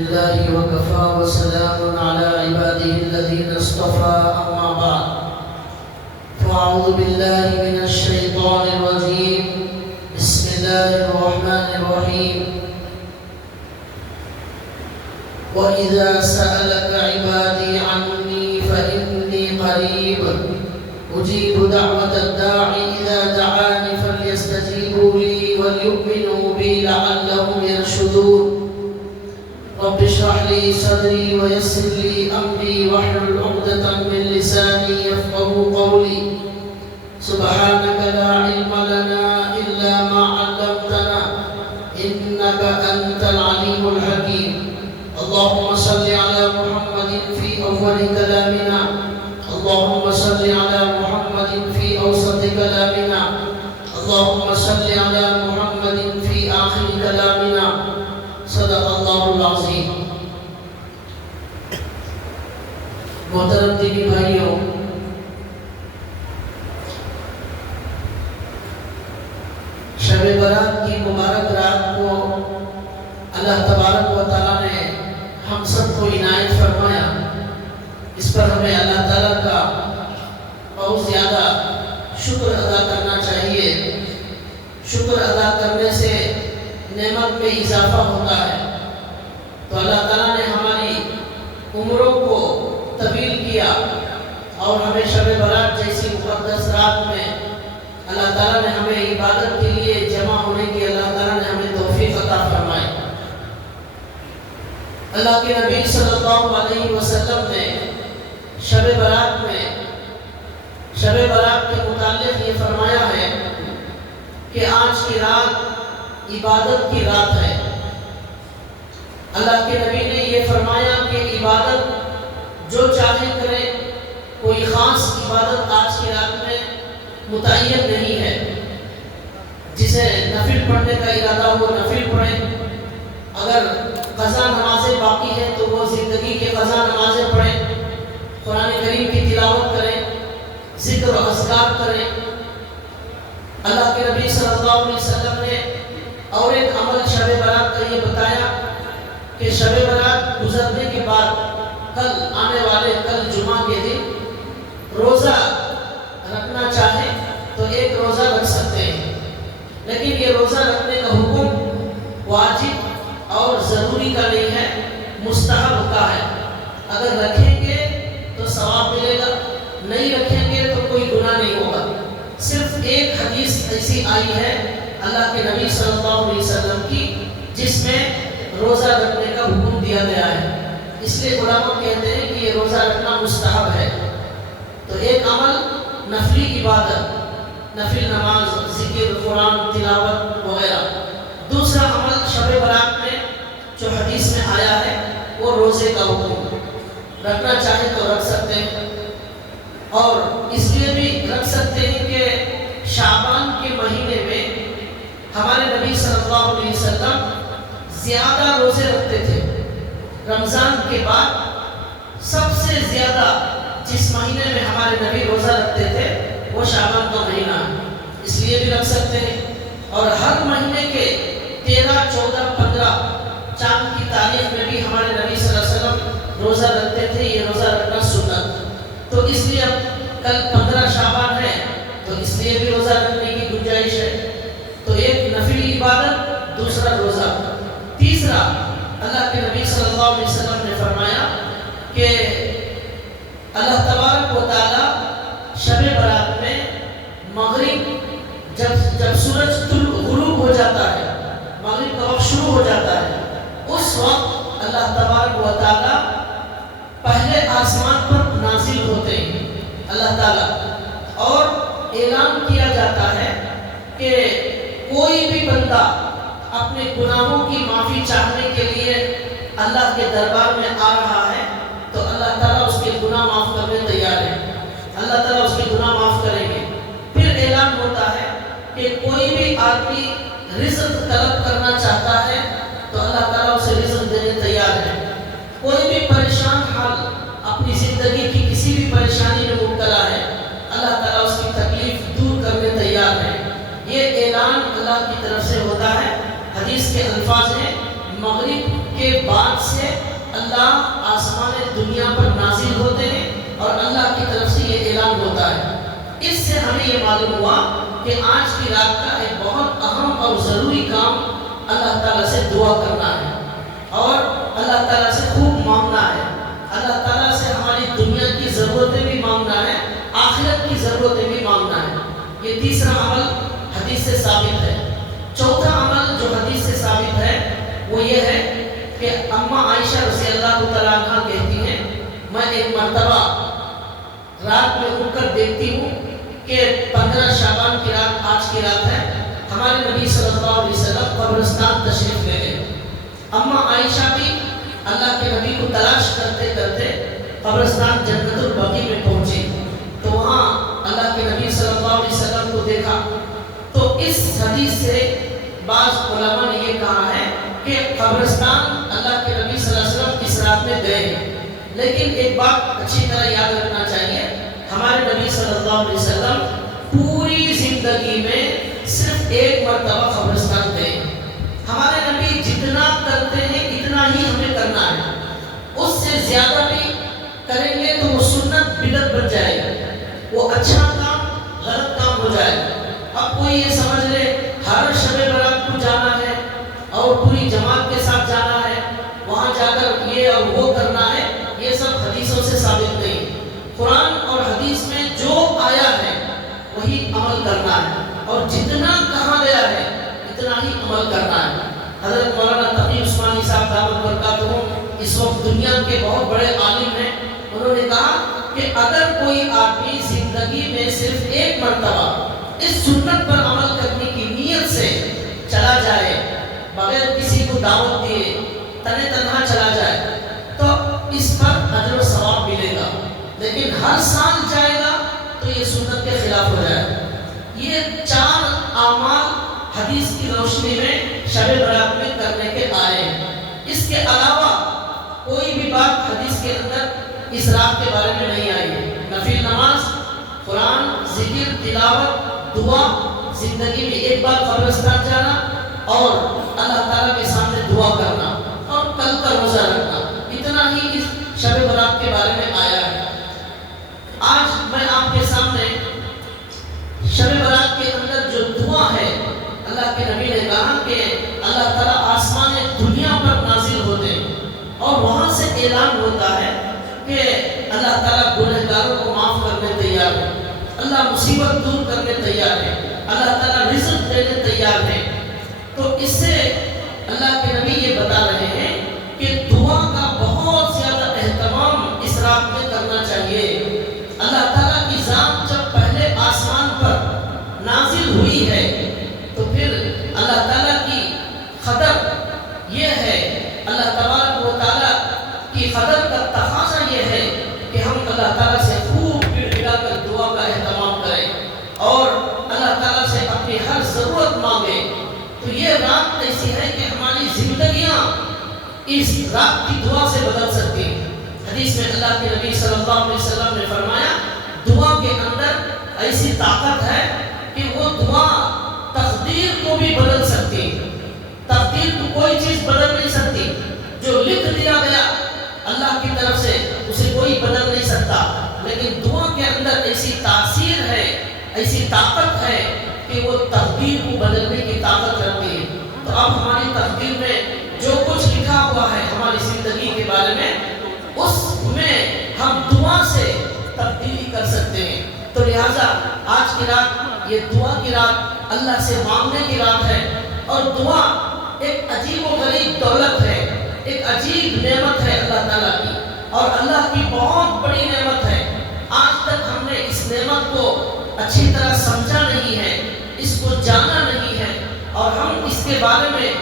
الله وكفى وسلام على عباده الذين اصطفى أما بعد فأعوذ بالله من الشيطان الرجيم بسم الله الرحمن الرحيم وإذا سألك عبادي عني فإني قريب أجيب دعوة الداعي إذا دعاني فليستجيبوا لي وليؤمنوا بي لعلهم يرشدون رب اشرح لي صدري ويسر لي أمري واحلل عقدة من لساني يفقهوا قولي سبحانك لا علم لنا إلا ما علمتنا إنك أنت العليم الحكيم اللهم صل على محمد في أول كلامنا اللهم صل على محمد في أوسط كلامنا اللهم صل على محمد في آخر كلامنا صدق اللہ العظیم۔ محترم دینی بھائیوں، شب برات کی مبارک رات کو اللہ تبارک و تعالیٰ نے ہم سب کو عنایت فرمایا۔ اس پر ہمیں اللہ تعالیٰ کا بہت زیادہ شکر ادا کرنا چاہیے۔ شکر ادا کرنے سے نعمت میں اضافہ ہوتا ہے۔ تو اللہ تعالیٰ نے ہماری عمروں کو طویل کیا اور ہمیں شب برات جیسی مقدس رات میں اللہ تعالیٰ نے ہمیں عبادت کے لیے جمع ہونے کی اللہ تعالیٰ نے ہمیں توفیق عطا فرمائی۔ اللہ کے نبی صلی اللہ علیہ وسلم نے شب برات کے متعلق یہ فرمایا ہے کہ آج کی رات عبادت کی رات ہے۔ اللہ کے نبی نے یہ فرمایا کہ عبادت جو چاہے کرے، کوئی خاص عبادت آج کی رات میں متعین نہیں ہے۔ جسے نفل پڑھنے کا ارادہ ہو نفل پڑھے، اگر قضا نمازیں باقی ہیں تو وہ زندگی کے قضا نمازیں پڑھیں، قرآن کریم کی تلاوت کریں، ذکر و اذکار کریں۔ اللہ کے نبی صلی اللہ علیہ وسلم نے اور ایک عمل شب برات کا یہ بتایا کہ شب برات گزرنے کے بعد کل آنے والے کل جمعہ کے دن روزہ رکھنا چاہیں تو ایک روزہ رکھ سکتے ہیں، لیکن یہ روزہ رکھنے کا حکم واجب اور ضروری کا نہیں ہے، مستحب کا ہے۔ اگر رکھیں گے تو ثواب ملے گا، نہیں رکھیں گے تو کوئی گناہ نہیں ہوگا۔ صرف ایک حدیث ایسی آئی ہے اللہ کے نبی صلی اللہ علیہ وسلم کی جس میں روزہ رکھنے کا حکم دیا گیا ہے، اس لیے علماء کہتے ہیں کہ یہ روزہ رکھنا مستحب ہے۔ تو ایک عمل نفلی عبادت، نفل نماز، ذکر، قرآن تلاوت وغیرہ۔ دوسرا عمل شب برات میں جو حدیث میں آیا ہے وہ روزے کا حکم، رکھنا چاہے تو رکھ سکتے ہیں، اور اس لیے بھی رکھ سکتے ہیں کہ شعبان کے مہینے میں ہمارے نبی صلی اللہ علیہ وسلم زیادہ روزے رکھتے تھے۔ رمضان کے بعد سب سے زیادہ جس مہینے میں ہمارے نبی روزہ رکھتے تھے وہ شعبان کا مہینہ ہے، اس لیے بھی رکھ سکتے ہیں۔ اور ہر مہینے کے 13، 14، 15 چاند کی تاریخ میں بھی ہمارے نبی صلی اللہ علیہ وسلم روزہ رکھتے تھے، یہ روزہ رکھنا سنت۔ تو اس لیے اب کل 15 شعبان ہے تو اس لیے بھی روزہ رکھنے کی گنجائش ہے۔ تو ایک نفلی عبادت، دوسرا روزہ۔ تیسرا اللہ کے نبی صلی اللہ علیہ وسلم نے فرمایا کہ اللہ تبارک و تعالی شب برات میں مغرب جب سورج غروب ہو جاتا ہے، مغرب کا وقت شروع ہو جاتا ہے، اس وقت اللہ تبارک و تعالی پہلے آسمان پر نازل ہوتے ہیں اللہ تعالی، اور اعلان کیا جاتا ہے کہ کوئی بھی بندہ اپنے گناہوں کی معافی چاہنے کے لیے اللہ کے دربار میں آ رہا ہے تو اللہ تعالیٰ اس کے گناہ معاف کرنے تیار ہے، اللہ تعالیٰ اس کے گناہ معاف کریں گے۔ پھر اعلان ہوتا ہے کہ کوئی بھی آدمی رزق طلب کرنا چاہتا ہے تو اللہ تعالیٰ اسے رزق دینے تیار ہے۔ کوئی بھی پریشان حال اپنی زندگی کی کسی بھی پریشانی میں مبتلا ہے، اللہ تعالیٰ اس کی تکلیف دور کرنے تیار ہے۔ یہ اعلان اللہ کی طرف سے ہوتا ہے۔ حدیث کے الفاظ ہیں مغرب کے بعد سے اللہ آسمان دنیا پر نازل ہوتے ہیں اور اللہ کی طرف سے یہ اعلان ہوتا ہے۔ اس سے ہمیں یہ معلوم ہوا کہ آج کی رات کا ایک بہت اہم اور ضروری کام اللہ تعالیٰ سے دعا کرنا ہے اور اللہ تعالیٰ سے خوب مانگنا ہے۔ اللہ تعالیٰ سے ہماری دنیا کی ضرورتیں بھی مانگنا ہے، آخرت کی ضرورتیں بھی مانگنا ہے۔ یہ تیسرا عمل حدیث سے ثابت ہے۔ چوتھا عمل جو حدیث سے ثابت ہے وہ یہ ہے کہ اماں عائشہ رضی اللہ تعالیٰ عنہ کہتی ہیں، میں ایک مرتبہ رات میں اٹھ کر دیکھتی ہوں کہ 15 شعبان کی رات آج کی رات ہے، ہمارے نبی صلی اللہ علیہ وسلم قبرستان تشریف لے گئے۔ اماں عائشہ بھی اللہ کے نبی کو تلاش کرتے کرتے قبرستان جنت البقیع میں پہنچی تو وہاں اللہ کے نبی صلی اللہ علیہ وسلم کو دیکھا۔ تو اس حدیث سے بعض علماء نے یہ کہا ہے کہ قبرستان اللہ کے نبی صلی اللہ علیہ وسلم اس رات میں گئے ہیں، لیکن ایک بات اچھی طرح یاد رکھنا چاہیے، ہمارے نبی صلی اللہ علیہ وسلم پوری زندگی میں صرف ایک مرتبہ قبرستان گئے۔ ہمارے نبی جتنا کرتے ہیں اتنا ہی ہمیں کرنا ہے، اس سے زیادہ بھی کریں گے تو وہ سنت بدعت بن جائے گا، وہ اچھا کام غلط کام ہو جائے گا۔ اب کوئی یہ سمجھ لے ہر شب برات کو جانا ہے اور پوری جماعت کے ساتھ جانا ہے، وہاں جا کر یہ اور وہ کرنا ہے، یہ سب حدیثوں سے ثابت نہیں۔ قرآن اور حدیث میں جو آیا ہے وہی عمل کرنا ہے اور جتنا کہا گیا ہے اتنا ہی عمل کرنا ہے۔ حضرت مولانا تقی عثمانی صاحب دامت برکاتہ اس وقت دنیا کے بہت بڑے عالم ہیں، انہوں نے کہا کہ اگر کوئی آدمی زندگی میں صرف ایک مرتبہ اس سنت پر عمل کرنے کی نیت سے چلا جائے، بغیر کسی کو دعوت دیے تنے تنہا چلا جائے تو اس پر اجر و ثواب ملے گا، لیکن ہر سال جائے گا تو یہ سنت کے خلاف ہو جائے گا۔ یہ 4 اعمال حدیث کی روشنی میں شب برات میں کرنے کے آئے ہیں۔ اس کے علاوہ کوئی بھی بات حدیث کے اندر اس رات کے بارے میں نہیں آئی ہے۔ نفل نماز، قرآن، ذکر، تلاوت، دعا، زندگی میں ایک بار قبرستان جانا اور اللہ تعالیٰ کے سامنے دعا کرنا اور کل کا روزہ رکھنا، اتنا ہی اس شب برات کے بارے میں آیا ہے۔ آج میں آپ کے سامنے شب برات کے اندر جو دعا ہے، اللہ کے نبی نے کہا کہ اللہ تعالیٰ آسمان دنیا پر نازل ہوتے ہیں اور وہاں سے اعلان ہوتا ہے کہ اللہ تعالیٰ گنہگاروں کو معاف کرنے تیار ہے، اللہ مصیبت دور کرنے تیار ہے، اللہ تعالیٰ رزق دینے تیار ہے۔ تو اس سے اللہ کے نبی یہ بتا رہے ہیں کہ دعا کا بہت زیادہ اہتمام اس رات میں کرنا چاہیے۔ اللہ تعالیٰ کی ذات جب پہلے آسمان پر نازل ہوئی ہے تو پھر اللہ تعالیٰ کی قدر یہ ہے، اللہ تبارک و تعالیٰ کی قدر کا تقاضا یہ ہے کہ ہم اللہ تعالیٰ سے خوب گڑگڑا کر دعا کا اہتمام کریں اور اللہ تعالیٰ سے اپنی ہر ضرورت مانگیں۔ تو یہ رات ایسی ہے کہ ہماری زندگیاں اس رات کی دعا سے بدل سکتی ہیں۔ حدیث میں اللہ کے نبی صلی اللہ علیہ وسلم نے فرمایا دعا کے اندر ایسی طاقت ہے کہ وہ دعا تقدیر کو بھی بدل سکتی ہے۔ تقدیر کو کوئی چیز بدل نہیں سکتی، جو لکھ دیا گیا اللہ کی طرف سے اسے کوئی بدل نہیں سکتا، لیکن دعا کے اندر ایسی تاثیر ہے، ایسی طاقت ہے کہ وہ تقدیر کو بدلنے کی طاقت رکھتی ہے۔ تو اب ہماری تقدیر میں جو کچھ لکھا ہوا ہے ہماری زندگی کے بارے میں، اس میں ہم دعا سے تبدیلی کر سکتے ہیں۔ تو لہٰذا آج کی رات یہ دعا کی رات، اللہ سے مانگنے کی رات ہے، اور دعا ایک عجیب و غریب دولت ہے، ایک عجیب نعمت ہے اللہ تعالیٰ کی، اور اللہ کی بہت بڑی نعمت ہے۔ آج تک ہم نے اس نعمت کو اچھی طرح سمجھا نہیں ہے، اس کو جانا نہیں ہے، اور ہم اس کے بارے میں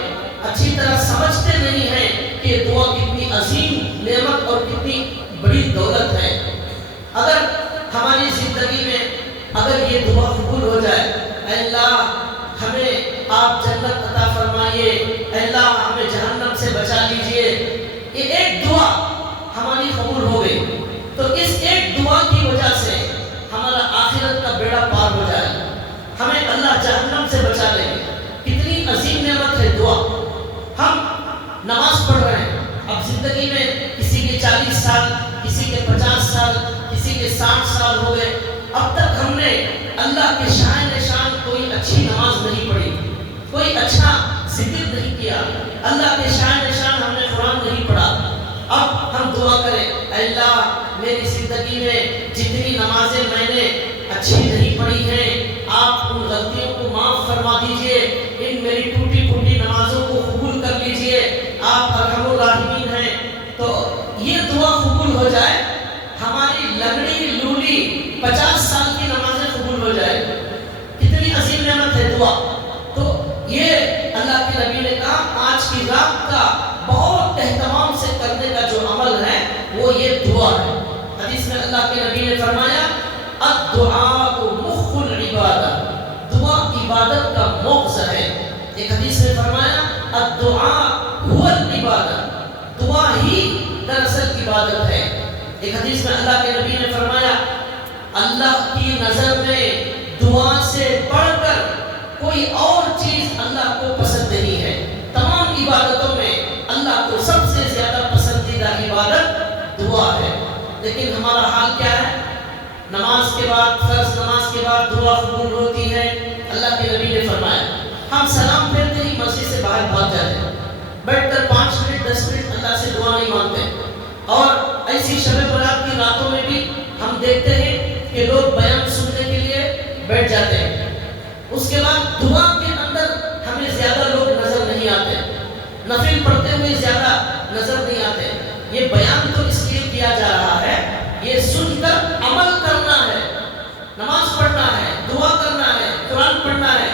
اچھی طرح سمجھتے نہیں ہیں کہ دعا کتنی عظیم نعمت اور کتنی بڑی دولت ہے۔ اگر ہماری زندگی میں اگر یہ دعا قبول ہو جائے، اے اللہ ہمیں آپ جنت عطا فرمائیے، اے اللہ ہمیں جہنم سے بچا لیجئے، یہ ایک دعا ہماری قبول ہو گئی، تو اس ایک دعا کی وجہ سے ہمارا آخرت کا بیڑا پار ہو جائے، ہمیں اللہ جہنم سے بچا لے۔ کتنی عظیم نعمت ہے دعا۔ ہم نماز پڑھ رہے ہیں، زندگی میں کسی کے 40 سال، کسی کے 50 سال، کسی کے 60 سال ہو گئے، اب تک ہم نے اللہ کے شان کوئی اچھی نماز نہیں پڑھی، کوئی اچھا ذکر نہیں کیا، اللہ کے شان ہم نے قرآن نہیں پڑھا۔ اب ہم دعا کریں، اے اللہ میری زندگی میں جتنی نمازیں میں نے اچھی نہیں پڑھی ہیں، آپ ان غلطیوں کو معاف فرما دیجئے، ان میری ٹوٹی پھوٹی نمازوں کو قبول کر لیجئے، آپ ارحم الراحمین ہیں۔ تو یہ دعا قبول ہو جائے، ہماری لنگڑی لولی 50 سال کی نمازیں قبول ہو جائے، کتنی عظیم نعمت ہے دعا۔ تو یہ اللہ کے نبی نے کہا آج کی رات کا بہت اہتمام سے کرنے کا جو عمل ہے وہ یہ دعا ہے۔ حدیث میں اللہ کے نبی نے فرمایا الدعاء مخ العبادہ، دعا عبادت کا مغز ہے۔ ایک حدیث میں فرمایا الدعاء هو العبادہ، دعا ہی دراصل عبادت ہے۔ ایک حدیث میں اللہ کے نبی نے فرمایا اللہ کی نظر میں دعا سے بڑھ کر کوئی اور چیز اللہ کو پسند نہیں ہے۔ تمام عبادتوں میں اللہ کو سب سے زیادہ پسندیدہ عبادت دعا ہے۔ لیکن ہمارا حال کیا ہے؟ نماز کے بعد، فرض نماز کے بعد دعا قبول ہوتی ہے، اللہ کے نبی نے فرمایا ہم سلام پھیرتے ہی مسجد سے باہر بھاگ جاتے ہیں، بیٹھ کر 5 منٹ 10 منٹ اللہ سے دعا نہیں مانگتے۔ اور ایسی شب برات کی راتوں میں بھی ہم دیکھتے ہیں کہ لوگ بیان سننے کے لیے بیٹھ جاتے ہیں، اس کے بعد دعا کے اندر ہمیں زیادہ لوگ نظر نہیں آتے، نفل پڑھتے ہوئے زیادہ نظر نہیں آتے۔ یہ بیان تو اس لیے کیا جا رہا ہے، یہ سن کر عمل کرنا ہے، نماز پڑھنا ہے، دعا کرنا ہے، قرآن پڑھنا ہے۔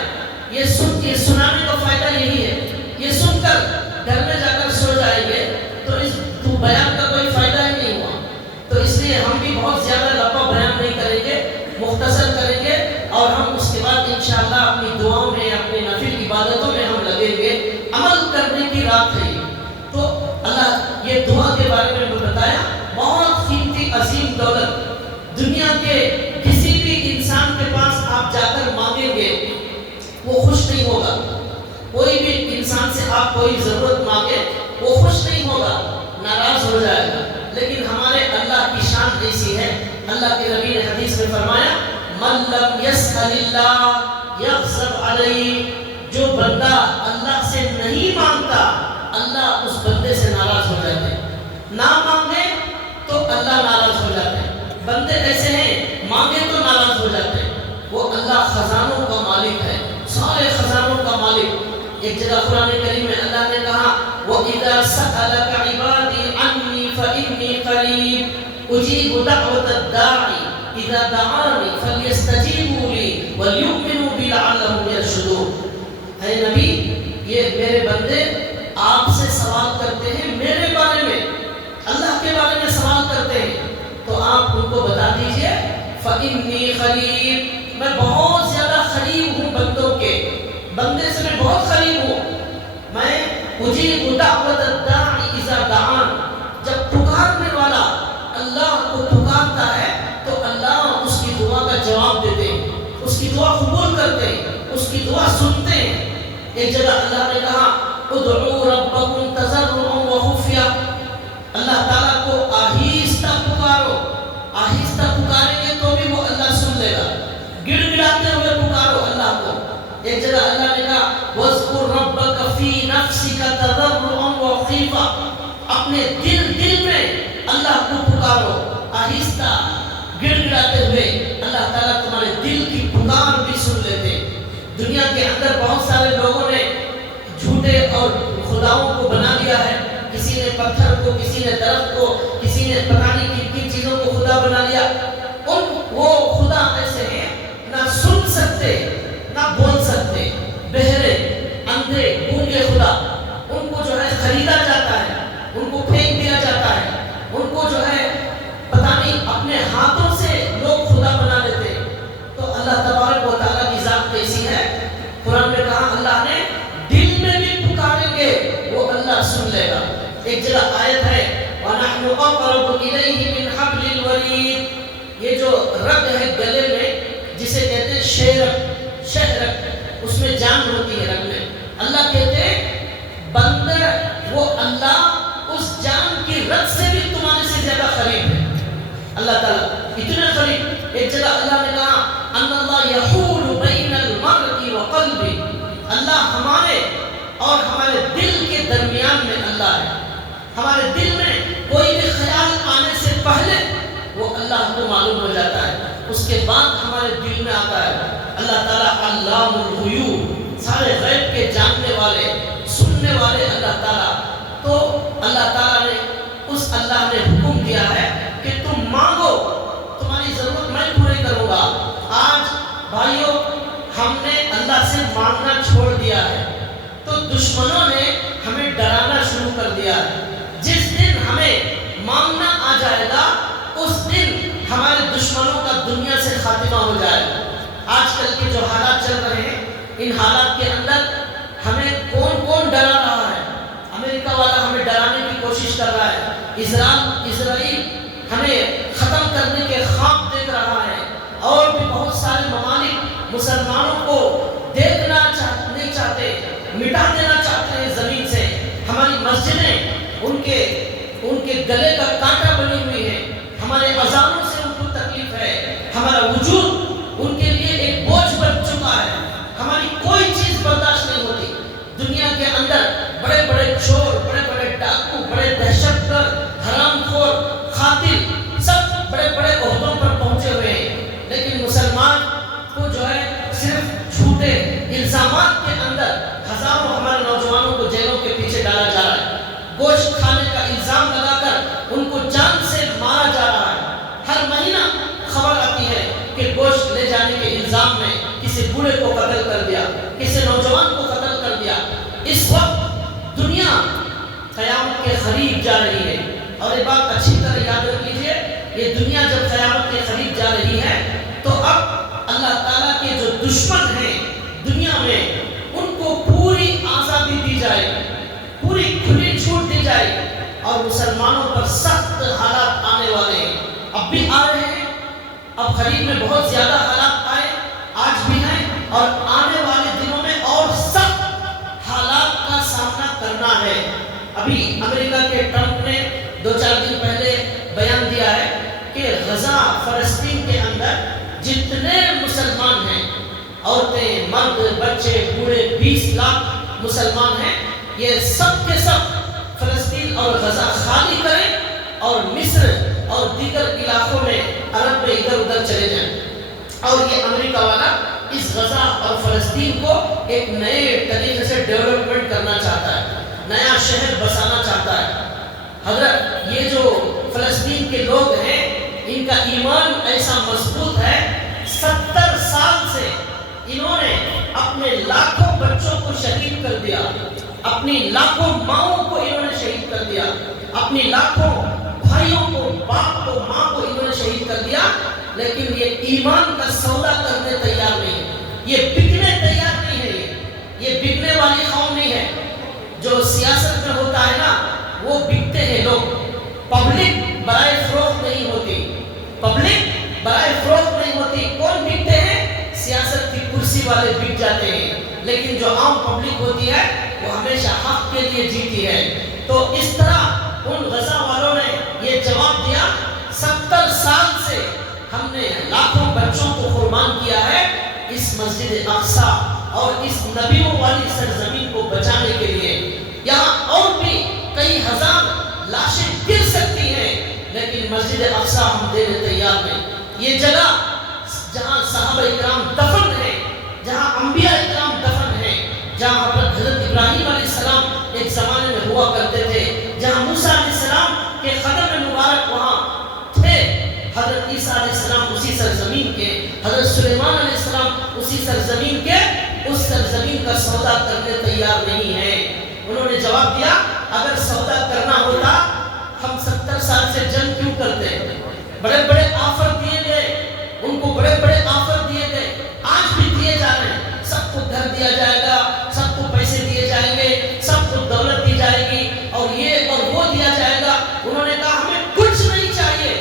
یہ سنانے کا فائدہ یہی ہے، یہ سن کر گھر میں جا کر سو جائیں گے تو اس بیان کا کوئی فائدہ ہی نہیں ہوا۔ تو اس لیے ہم بھی بہت زیادہ لمبا بیان نہیں کریں گے، مختصر کریں گے، اور ہم اس کے بعد انشاءاللہ اپنی دعاؤں میں، اپنی نفل عبادتوں میں ہم لگیں گے۔ عمل کرنے کی رات ہے یہ۔ تو اللہ یہ دعا کے بارے میں بتایا، بہت قیمتی عظیم دولت، دنیا کے کسی بھی انسان کے پاس آپ جا کر مانگیں گے وہ خوش نہیں ہوگا۔ کوئی بھی انسان سے آپ کوئی ضرورت مانگے وہ خوش نہیں ہوگا، ناراض ہو جائے گا۔ لیکن ہمارے اللہ کی شان ایسی ہے، اللہ کے نبی نے حدیث میں فرمایا من لم یسأل اللہ یغضب علیہ، جو بندہ اللہ سے نہیں مانگتا اللہ اس بندے سے ناراض ہو جاتے ہیں۔ نہ مانگے تو اللہ ناراض ہو جاتے ہیں۔ بندے ایسے ہیں مانگے تو ناراض ہو جاتے ہیں۔ وہ اللہ خزانوں کا مالک ہے، سارے خزانوں کا مالک۔ ایک جگہ قرآن کریم میں اللہ نے کہا وَإِذَا سَأَلَكَ عِبَادِي عَنِّي فَإِنِّي قَرِيبٌ أُجِيبُ دَعْوَةَ الدَّاعِ إِذَا دَعَانِ فَلْيَسْتَجِيبُوا لِي وَلْيُؤْمِنُوا بِي لَعَلَّهُمْ يَرْشُدُونَ۔ اے نبی، یہ میرے بندے آپ سے سوال کرتے ہیں میرے بارے میں، اللہ کے بارے میں سوال کرتے ہیں، تو آپ ان کو بتا دیجئے فَإِنِّي قَرِيبٌ، میں بہت زیادہ قریب ہوں بندوں کے، بندے سے میں بہت قریب ہوں۔ میں اجیب دعوت الداعی اذا دعان، جب پکارنے والا اللہ کو پکارتا ہے تو اللہ اس کی دعا کا جواب دیتے ہیں، اس کی دعا قبول کرتے ہیں، اس کی دعا سنتے ہیں۔ ایک جگہ اللہ نے کہا ادعوا ربکم تضرعا وخفیا، اللہ تعالیٰ کو آہستہ پکارو، آہستہ پکاریں گے تو بھی وہ اللہ سن لے گا، گڑ گڑاتے ہوئے پکارو اللہ کو۔ ایک جگہ اللہ نے کہا وَاذْكُرْ رَبَّكَ فِي نَفْسِكَ تَضَرُّعًا وَخِيفَةً، اپنے دل میں اللہ کو پکارو آہستہ گڑ گڑاتے ہوئے، اللہ تعالیٰ تمہارے دل کی پکار بھی سن لیتے۔ دنیا کے اندر بہت سارے لوگوں نے جھوٹے اور خداؤں کو بنا لیا ہے، کسی نے پتھر کو، کسی نے درخت کو، کسی نے پتہ نہیں کن چیزوں کو خدا بنا لیا۔ وہ خدا ایسے ہیں نہ سن سکتے نہ بول سکتے، بہرے، اندھے، گونگے خدا، ان کو جو ہے خریدا جاتا ہے، ان کو پھینک دیا جاتا ہے، ان کو جو ہے پتہ نہیں اپنے ہاتھوں سے لوگ خدا بنا لیتے۔ تو اللہ تبارک و تعالیٰ کی ذات کیسی ہے؟ قرآن میں کہا اللہ نے دل میں بھی پکاریں گے وہ اللہ سن لے گا۔ ایک جگہ آیت ہے وَنَحْنُ أَقْرَبُ إِلَيْهِ مِنْ حَبْلِ الْوَرِيدِ، یہ جو رگ ہے گلے میں جسے کہتے ہیں شہرک، اس میں جان ہوتی ہے رگ میں، اللہ کہتے ہیں بندہ وہ اللہ اس جان کی جنت سے بھی تمہارے سے زیادہ قریب ہے. اللہ تعالیٰ اتنے قریب. ایک جگہ اللہ نے کہا ان اللہ یحول بین المرء وقلبہ، اللہ ہمارے اور ہمارے دل کے درمیان میں اللہ ہے. ہمارے دل میں کوئی بھی خیال آنے سے پہلے وہ اللہ کو معلوم ہو جاتا ہے، اس کے بعد ہمارے دل میں آتا ہے. اللہ تعالیٰ علام الغیوب، سارے غیب کے جاننے والے سننے والے اللہ تعالیٰ. تو اللہ تعالیٰ نے اس اللہ نے حکم دیا ہے کہ تم مانگو، تمہاری ضرورت میں پوری کروں گا. آج بھائیوں ہم نے اللہ سے مانگنا چھوڑ دیا ہے تو دشمنوں نے ہمیں ڈرانا شروع کر دیا ہے. جس دن ہمیں مانگنا آ جائے گا اس دن ہمارے دشمنوں کا دنیا سے خاتمہ ہو جائے گا. آج کل کے جو حالات چل رہے ہیں ان حالات کے اندر ہمیں کون کون ڈرا رہا ہے. امریکہ والا ہمیں ڈرانے کی کوشش کر رہا ہے، اسرائیل ہمیں ختم کرنے کے خواب دیکھ رہا ہے، اور بھی بہت سارے ممالک مسلمانوں کو دیکھنا نہیں چاہتے، مٹا دینا چاہتے ہیں زمین سے. ہماری مسجدیں ان کے گلے کا کانٹا بنی ہوئی ہے، ہمارے اذانوں سے ان کو تکلیف ہے، ہمارا وجود ان کے لیے ایک بوجھ بن چکا ہے. ہماری کوئی چیز برداشت نہیں ہوتی. دنیا کے اندر بڑے بڑے چور، بڑے بڑے ڈاکو، بڑے دہشت گرد، حرام خور، قاتل سب بڑے بڑے عہدوں پر پہنچے ہوئے ہیں، لیکن مسلمان کو جو ہے صرف جھوٹے الزامات کے اندر ہزاروں ہمارے نوجوانوں کو جیلوں کے پیچھے ڈالا جا رہا ہے. گوشت کھانے کا الزام لگا کر ان کو جان سے مارا جا رہا ہے. ہر مہینہ خبر آتی ہے کہ گوشت لے جانے کے الزام میں کسی بوڑھے کو قتل کر دیا، کسی نوجوان کو قتل کر دیا. اس وقت دنیا قیامت کے قریب جا رہی ہے، اور یہ بات اچھی طرح یاد رکھ لیجیے، یہ دنیا جب قیامت کے قریب جا رہی ہے تو اب اللہ تعالیٰ کے جو دشمن ہیں دنیا میں ان کو پوری آزادی دی جائے گی، پوری کھلی چھوٹ دی جائے گی، اور مسلمانوں پر سخت حالات آنے والے ہیں. اب بھی آ رہے ہیں، اب قریب میں بہت زیادہ حالات آئے، آج بھی ہیں، اور آنے والے دنوں میں اور سخت حالات کا سامنا کرنا ہے. ابھی امریکہ کے ٹرمپ نے 2-4 دن پہلے بیان دیا ہے کہ غزہ فلسطین کے اندر جتنے مسلمان ہیں، عورتیں، مرد، بچے، بوڑھے، 20 لاکھ مسلمان ہیں، یہ سب کے سب فلسطین اور غزہ خالی کریں اور مصر اور دیگر علاقوں میں عرب میں ادھر ادھر چلے جائیں. اور یہ امریکہ والا اس غزہ اور فلسطین کو ایک نئے طریقے سے ڈیولپمنٹ کرنا چاہتا ہے، نیا شہر بسانا چاہتا ہے. حضرت یہ جو فلسطین کے لوگ ہیں ان کا ایمان ایسا مضبوط ہے، 70 سال سے انہوں نے اپنے لاکھوں بچوں کو شہید کر دیا، اپنی لاکھوں ماؤں کو انہوں نے شہید کر دیا، اپنی لاکھوں بھائیوں کو، باپ کو، ماں کو انہوں نے شہید کر دیا، لیکن یہ ایمان کا سودا کرنے تیار نہیں ہے، یہ بکنے تیار نہیں ہے. یہ بکنے والی قوم نہیں ہے. جو سیاست میں ہوتا ہے نا وہ بکتے ہیں لوگ. پبلک برائے فروخت نہیں ہوتی، پبلک برائے فروخت نہیں ہوتی. کون بکتے ہیں؟ سیاست کی کرسی والے بک جاتے ہیں، لیکن جو عام پبلک ہوتی ہے وہ ہمیشہ حق کے لیے جیتی ہے. تو اس طرح ان غزہ والوں نے یہ جواب دیا، 70 سال سے ہم نے لاکھوں بچوں کو قربان کیا ہے اس مسجد اقصی اور اس نبیوں والی سرزمین کو بچانے کے لیے. یہاں اور بھی کئی ہزار لاشیں گر سکتی ہیں، لیکن مسجد اقصی ہم دینے تیار ہیں. یہ جگہ جہاں صحابہ اکرام دفن ہیں، جہاں انبیاء اکرام دفن ہیں، جہاں حضرت ابراہیم علیہ السلام ایک زمانے میں ہوا کرتے تھے، جہاں موسیٰ علیہ السلام کے قدم مبارک وہاں تھے، حضرت عیسیٰ علیہ السلام اسی سرزمین کے، حضرت سلیمان علیہ السلام اسی سرزمین کے، اس سرزمین کا سودا کرنے تیار نہیں ہیں. انہوں نے جواب دیا اگر سودا کرنا ہوتا ہم 70 سال سے جنگ کیوں کرتے؟ بڑے بڑے آفر دیے گئے، ان کو بڑے بڑے آفر دیے گئے، آج بھی دیے جا رہے ہیں. سب کو گھر دیا جائے گا، سب کو پیسے دیے جائیں گے، سب کو دولت دی جائے گی، اور یہ اور وہ دیا جائے گا. انہوں نے کہا ہمیں کچھ نہیں چاہیے،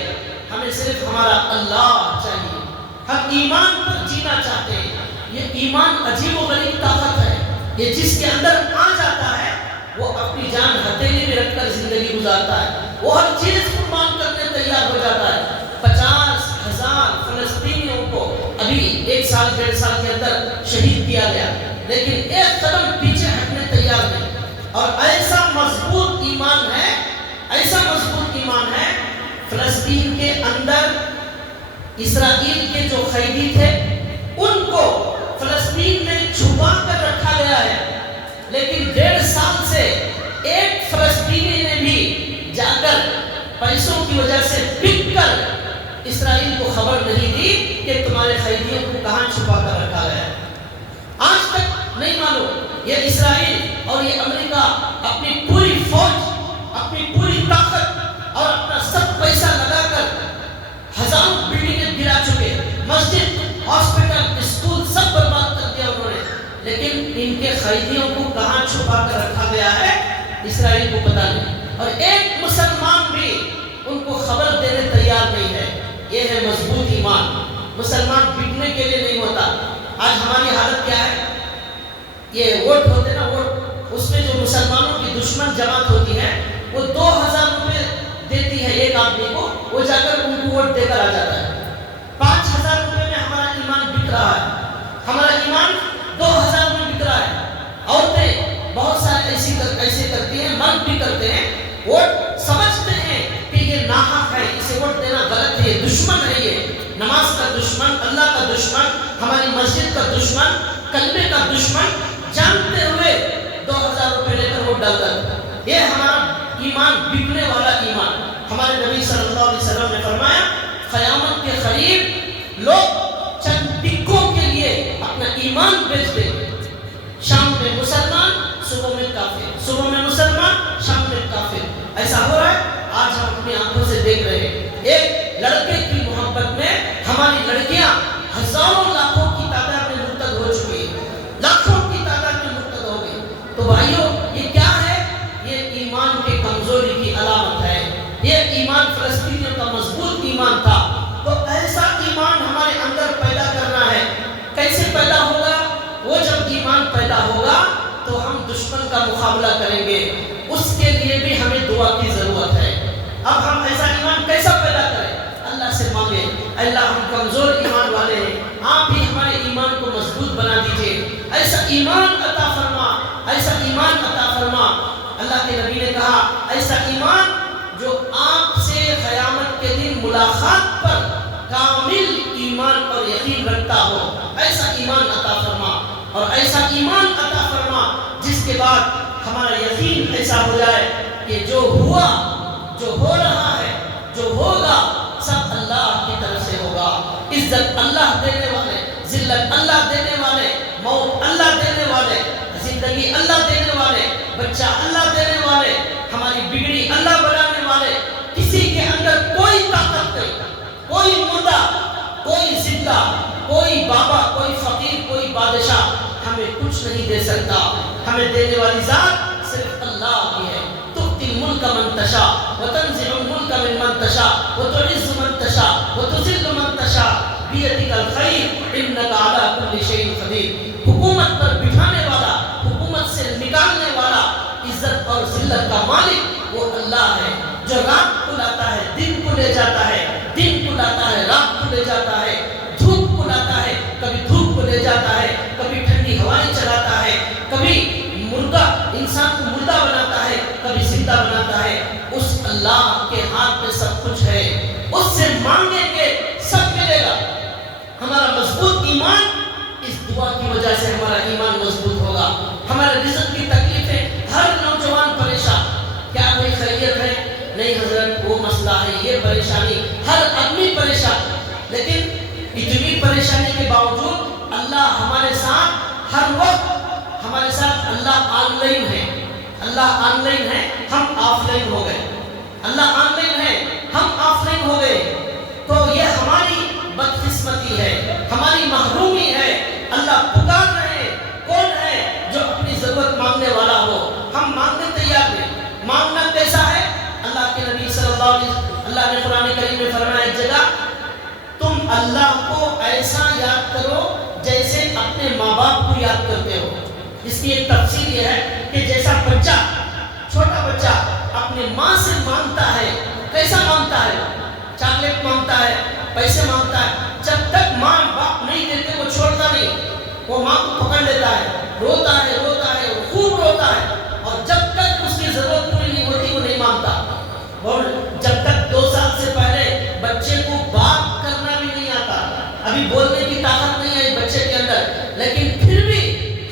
ہمیں صرف ہمارا اللہ چاہیے. ہم ایمان پر جینا چاہتے ہیں. یہ ایمان عجیب و غریب طاقت ہے، یہ جس کے اندر آ جاتا ہے وہ اپنی جان ہتھیلی میں رکھ کر زندگی گزارتا ہے، وہ ہر چیز قربان کرنے تیار ہو جاتا ہے۔ 50,000 فلسطینیوں کو ابھی 1 سال 1.5 سال کے اندر شہید کیا گیا، لیکن ایک قدم پیچھے ہٹنے تیار نہیں۔ اور ایسا مضبوط ایمان ہے، ایسا مضبوط ایمان ہے، فلسطین کے اندر اسرائیل کے جو قیدی تھے ان کو فلسطین میں چھپا کر رکھا گیا ہے، لیکن 1.5 سال سے ایک فلسطینی نے بھی جا کر پیسوں کی وجہ سے بک کر اسرائیل کو خبر نہیں دی کہ تمہارے قیدیوں کو کہاں چھپا کر رکھا گیا ہے۔ آج تک نہیں معلوم۔ یہ اسرائیل اور یہ امریکہ اپنی پوری فوج، اپنی پوری طاقت اور اپنا سب پیسہ لگا کر ہزاروں بلڈنگیں گرا چکے، مسجد، ہاسپٹل، اسکول سب برباد کر دیا انہوں نے، لیکن ان کے قیدیوں کو کہاں چھپا کر رکھا گیا ہے اسرائیل کو پتہ نہیں، اور ایک مسلمان بھی ان کو خبر دینے تیار نہیں ہے۔ یہ ہے مضبوط ایمان۔ مسلمان بکنے کے لیے نہیں ہوتا۔ آج ہماری حالت کیا ہے؟ یہ ووٹ ہوتے نا، ووٹ، اس میں جو مسلمانوں کی دشمن جماعت ہوتی ہے وہ 2,000 روپے دیتی ہے ایک آدمی کو، وہ جا کر ان کو ووٹ دے کر آ جاتا ہے۔ 5,000 روپے میں ہمارا ایمان بک رہا ہے، ہمارا ایمان 2,000 میں بک رہا ہے۔ عورتیں بہت سارے ایسے کرتی ہیں، مرد بھی کرتے ہیں، ووٹ سمجھتے ہیں کہ یہ ناحق ہے، اسے ووٹ دینا غلط ہے، یہ دشمن ہے، یہ نماز کا دشمن، اللہ کا دشمن، ہماری مسجد کا دشمن، کلمے کا دشمن، جانتے ہوئے 2,000 روپے لے کر ووٹ ڈالتا ہے۔ یہ ہمارا ایمان بکنے والا ایمان۔ ہمارے نبی صلی اللہ علیہ وسلم نے فرمایا قیامت کے قریب لوگ چند ٹکوں کے لیے اپنا ایمان بیچ دیں گے۔ شام میں مسلمان، صبح میں کافر، صبح میں مسلمان، شام میں کافر۔ ایسا ہو رہا ہے، آج ہم اپنی آنکھوں سے دیکھ رہے ہیں۔ ایک لڑکے کی محبت میں ہماری لڑکیاں ہزاروں لاکھوں کی تعداد میں مرتد ہو چکی ہیں، لاکھوں کی تعداد میں مرتد ہو گئی۔ تو بھائیوں، یہ کیا ہے؟ یہ ایمان کے کمزوری کی علامت ہے۔ یہ ایمان فلسطینیوں کا مضبوط ایمان تھا۔ تو ایسا ایمان ہمارے اندر پیدا کرنا ہے۔ کیسے پیدا ہوگا؟ وہ جب ایمان پیدا ہوگا تو ہم دشمن کا مقابلہ کریں گے۔ اس کے لیے بھی ہمیں دعا کی ضرورت ہے۔ اب ہم ایسا ایمان کیسا پیدا کریں؟ اللہ سے مانگیں، اللہ ہم کمزور ایمان والے ہیں، آپ بھی ہمارے ایمان کو مضبوط بنا دیجئے، ایسا ایمان عطا فرما، ایسا ایمان عطا فرما۔ اللہ کے نبی نے کہا ایسا ایمان جو آپ سے قیامت کے دن ملاقات پر کامل ایمان اور یقین رکھتا ہو، ایسا ایمان عطا فرما، اور ایسا ایمان عطا فرما جس کے بعد ہمارا یقین ایسا ہو جائے کہ جو ہوا، جو ہو رہا ہے، جو ہوگا، سب اللہ کی طرف سے ہوگا۔ عزت اللہ دینے والے، ذلت اللہ دینے والے، موت اللہ دینے والے، زندگی اللہ دینے والے، بچہ اللہ دینے والے، ہماری بگڑی اللہ بنانے والے۔ کسی کے اندر کوئی طاقت نہیں، کوئی مردہ، کوئی زندہ، کوئی بابا، کوئی فقیر، کوئی بادشاہ ہمیں کچھ نہیں دے سکتا۔ ہمیں دینے والی ذات صرف اللہ کی ہے۔ تؤتی الملک من تشاء وتنزع الملک ممن تشاء وتعز من تشاء وتذل من تشاء بیدک الخیر انک علی کل شیء قدیر۔ حکومت پر بٹھانے والا، حکومت سے نکالنے والا، عزت اور ذلت کا مالک وہ اللہ ہے، جو رات کو لاتا ہے، دن کو لے جاتا ہے، دن کو لاتا ہے، رات کو لے جاتا ہے، دھوپ کو لاتا ہے، کبھی دھوپ کو لے جاتا ہے، کبھی ٹھنڈی ہوائیں چلاتا ہے، کبھی مردہ انسان کو مردہ بناتا ہے، کبھی زندہ بناتا ہے۔ اس اللہ کے ہاتھ میں سب کچھ ہے، اس سے مانگیں گے سب ملے گا۔ ہمارا مضبوط ایمان، اس دعا کی وجہ سے ہمارا ایمان مضبوط ہوگا۔ ہمارے رزق کی تکلیفیں، ہر نوجوان پریشان، کیا بھائی خیریت ہے؟ نہیں حضرت وہ مسئلہ ہے، یہ پریشانی، ہر آدمی پریشان، لیکن اتنی پریشانی کے باوجود اللہ ہمارے ساتھ ہر وقت، ہمارے ساتھ اللہ آن لائن ہے، اللہ آن لائن ہے، ہم آف لائن ہو گئے، اللہ آن لائن ہے، ہم آف لائن ہو گئے۔ تو یہ ہماری بدقسمتی ہے، ہماری محرومی ہے۔ اللہ پکار رہے ہیں، کون ہے جو اپنی ضرورت مانگنے والا ہو؟ ہم مانگنے تیار ہیں۔ مانگنا کیسا ہے؟ اللہ کے نبی صلی اللہ علیہ وسلم، اللہ نے قرآن کریم میں فرمایا ایک جگہ، تم اللہ کو ایسا یاد کرو جیسے اپنے ماں باپ کو یاد کرتے ہو۔ اس کی ایک تفسیر یہ ہے کہ جیسا بچہ چھوٹا بچہ اپنے ماں سے مانگتا ہے، کیسا مانگتا ہے؟ چاکلیٹ مانگتا ہے، پیسے مانگتا ہے، جب تک ماں باپ نہیں دیتے وہ چھوڑتا نہیں، وہ ماں کو پکڑ لیتا ہے، روتا ہے خوب روتا ہے، اور جب تک اس کی ضرورت پوری نہیں ہوتی وہ نہیں مانگتا۔ اور جب تک 2 سال سے پہلے بچے کو بات کرنا بھی نہیں آتا، ابھی بولنے کی طاقت نہیں آئی بچے کے اندر، لیکن پھر بھی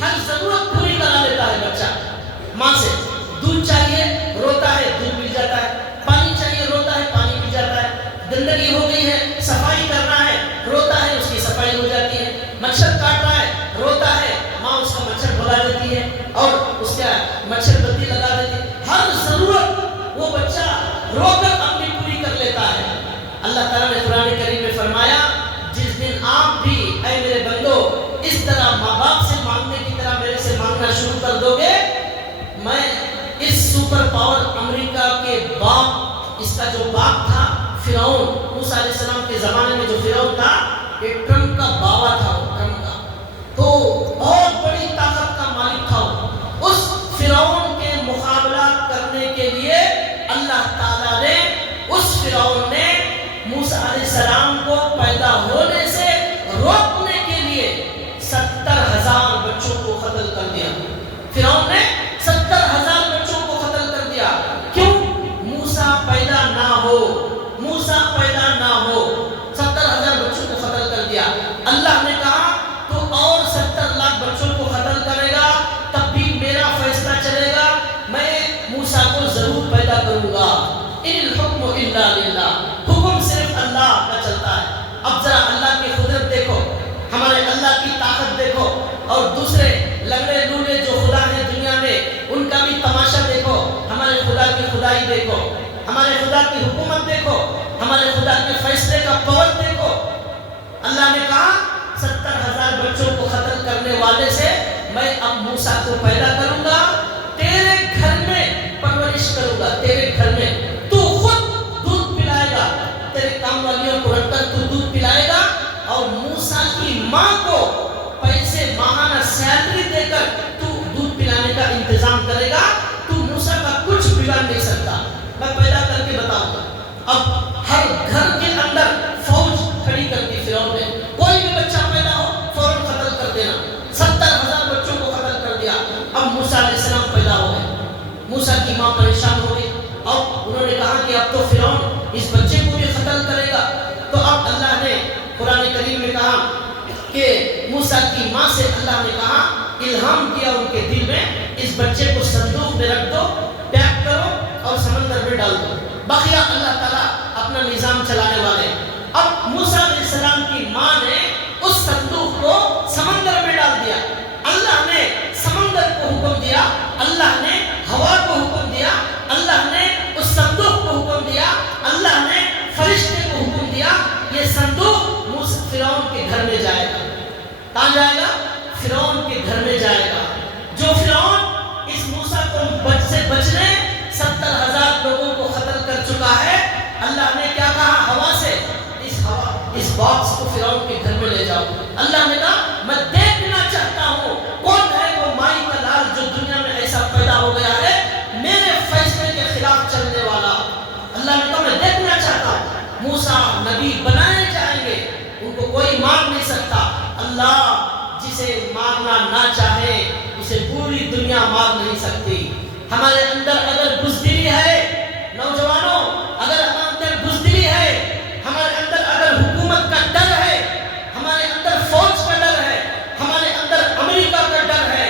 ہر ضرورت پوری کرا لیتا ہے بچہ ماں سے۔ دودھ چاہیے روتا ہے، دودھ مل جاتا ہے، پانی چاہیے روتا ہے، پانی مل جاتا ہے، گندگی ہو گئی ہے صفائی کرنا ہے روتا ہے، اس کی صفائی ہو جاتی ہے، مچھر کاٹ رہا ہے روتا ہے، ماں اس کا مچھر بھگا دیتی ہے اور اس کا مچھر بتی لگا دیتی ہے۔ ہر ضرورت وہ بچہ رو کر اپنی پوری کر لیتا ہے۔ اللہ تعالیٰ نے قرآن کریم میں فرمایا جس دن آپ بھی اے میرے بندو اس طرح ماں باپ سے مانگنے کی طرح میرے سے مانگنا شروع کر دو گے، میں اس سپر پاور امریکہ کے باپ، اس کا جو باپ تھا فرعون، موسیٰ علیہ السلام کے زمانے میں جو فرعون تھا یہ ٹرمپ کا باوا تھا، ٹرمپ کا تو بہت بڑی طاقت کا مالک تھا۔ اس فرعون کے مقابلہ کرنے کے لیے اللہ تعالیٰ نے اس فرعون نے موسیٰ علیہ السلام کو پیدا ہونے سے روکنے کے لیے 70,000 بچوں کو قتل کر دیا۔ فرعون نے 70,000 بچوں کو قتل کر دیا۔ کیوں؟ موسیٰ پیدا نہ ہو، موسیٰ پیدا نہ ہو، 70,000 بچوں کو قتل کر دیا۔ اللہ نے کہا تو اور 70 لاکھ بچوں کو قتل کرے گا تب بھی میرا فیصلہ چلے گا، میں موسیٰ کو ضرور پیدا کروں گا۔ ان الحکم الا للہ، حکم صرف اللہ کا چلتا ہے۔ اب ذرا اللہ کی قدرت دیکھو، ہمارے اللہ کی طاقت دیکھو، اور دوسرے لنگڑے لوڑے جو خدا ہیں دنیا میں ان کا بھی تماشا دیکھو، ہمارے خدا کی خدائی دیکھو، ہمارے خدا کی حکومت دیکھو، ہمارے خدا کے فیصلے کا پاور دیکھو۔ اللہ نے کہا 70,000 بچوں کو قتل کرنے والے سے میں اب موسیٰ کو پیدا کروں گا، تیرے گھر میں پرورش کروں گا، تیرے گھر میں تو خود دودھ پلائے گا، تیرے کام والیوں کو رکھ کر تو دودھ پلائے گا، اور موسیٰ کی ماں کو پیسے ماہانہ سیلری دے کر تو دودھ پلانے کا انتظام کرے گا، تو موسیٰ کا کچھ بگاڑ نہیں سکتا، میں پیدا کر کے بتاؤں گا۔ اب ہر گھر کے اندر فوج کھڑی کر دی فرعون نے، کوئی بھی بچہ پیدا ہو فوراً قتل کر دینا، 70,000 بچوں کو قتل کر دیا۔ اب موسیٰ علیہ السلام پیدا ہو گئے، موسیٰ کی ماں پریشان ہو گئی، اور انہوں نے کہا کہ اب تو فرعون اس بچے کو بھی قتل کرے گا۔ تو اب اللہ نے قرآن کریم میں کہا کہ موسیٰ کی ماں سے اللہ نے کہا، الہام کیا ان کے دل میں، اس بچے کو صندوق میں رکھ دو، پیک کرو اور سمندر میں ڈال دو۔ بقیہ اللہ تعالیٰ اپنا نظام چلانے والے۔ اب موسیٰ علیہ السلام کی ماں نے اس صندوق کو سمندر میں ڈال دیا، اللہ نے سمندر کو حکم دیا، اللہ نے ہوا کو حکم دیا، اللہ نے اس صندوق کو حکم دیا، اللہ نے فرشتے کو حکم دیا، یہ صندوق فرعون کے گھر میں جائے گا۔ کہاں جائے گا؟ فرعون کے گھر میں جائے گا۔ جو فرعون اس موسیٰ کو سے بچنے 70,000 لوگوں کو قتل کر چکا ہے، اللہ نے کیا کہا ہوا سے، اس باکس کو فرعون کے گھر میں لے جاؤ۔ اللہ نے کہا میں دیکھنا چاہتا ہوں کون ہے وہ مائی کا لال جو دنیا میں ایسا پیدا ہو گیا ہے میرے فیصلے کے خلاف چلنے والا۔ اللہ نے کہا میں دیکھنا چاہتا ہوں۔ موسیٰ نبی بنائے جائیں گے، ان کو کوئی مار نہیں سکتا۔ اللہ جسے مارنا نہ چاہے اسے پوری دنیا مار نہیں سکتی۔ ہمارے اندر اگر بزدلی ہے، نوجوانوں اگر ہمارے اندر بزدلی ہے، ہمارے اندر اگر حکومت کا ڈر ہے، ہمارے اندر فوج کا ڈر ہے، ہمارے اندر امریکہ کا ڈر ہے،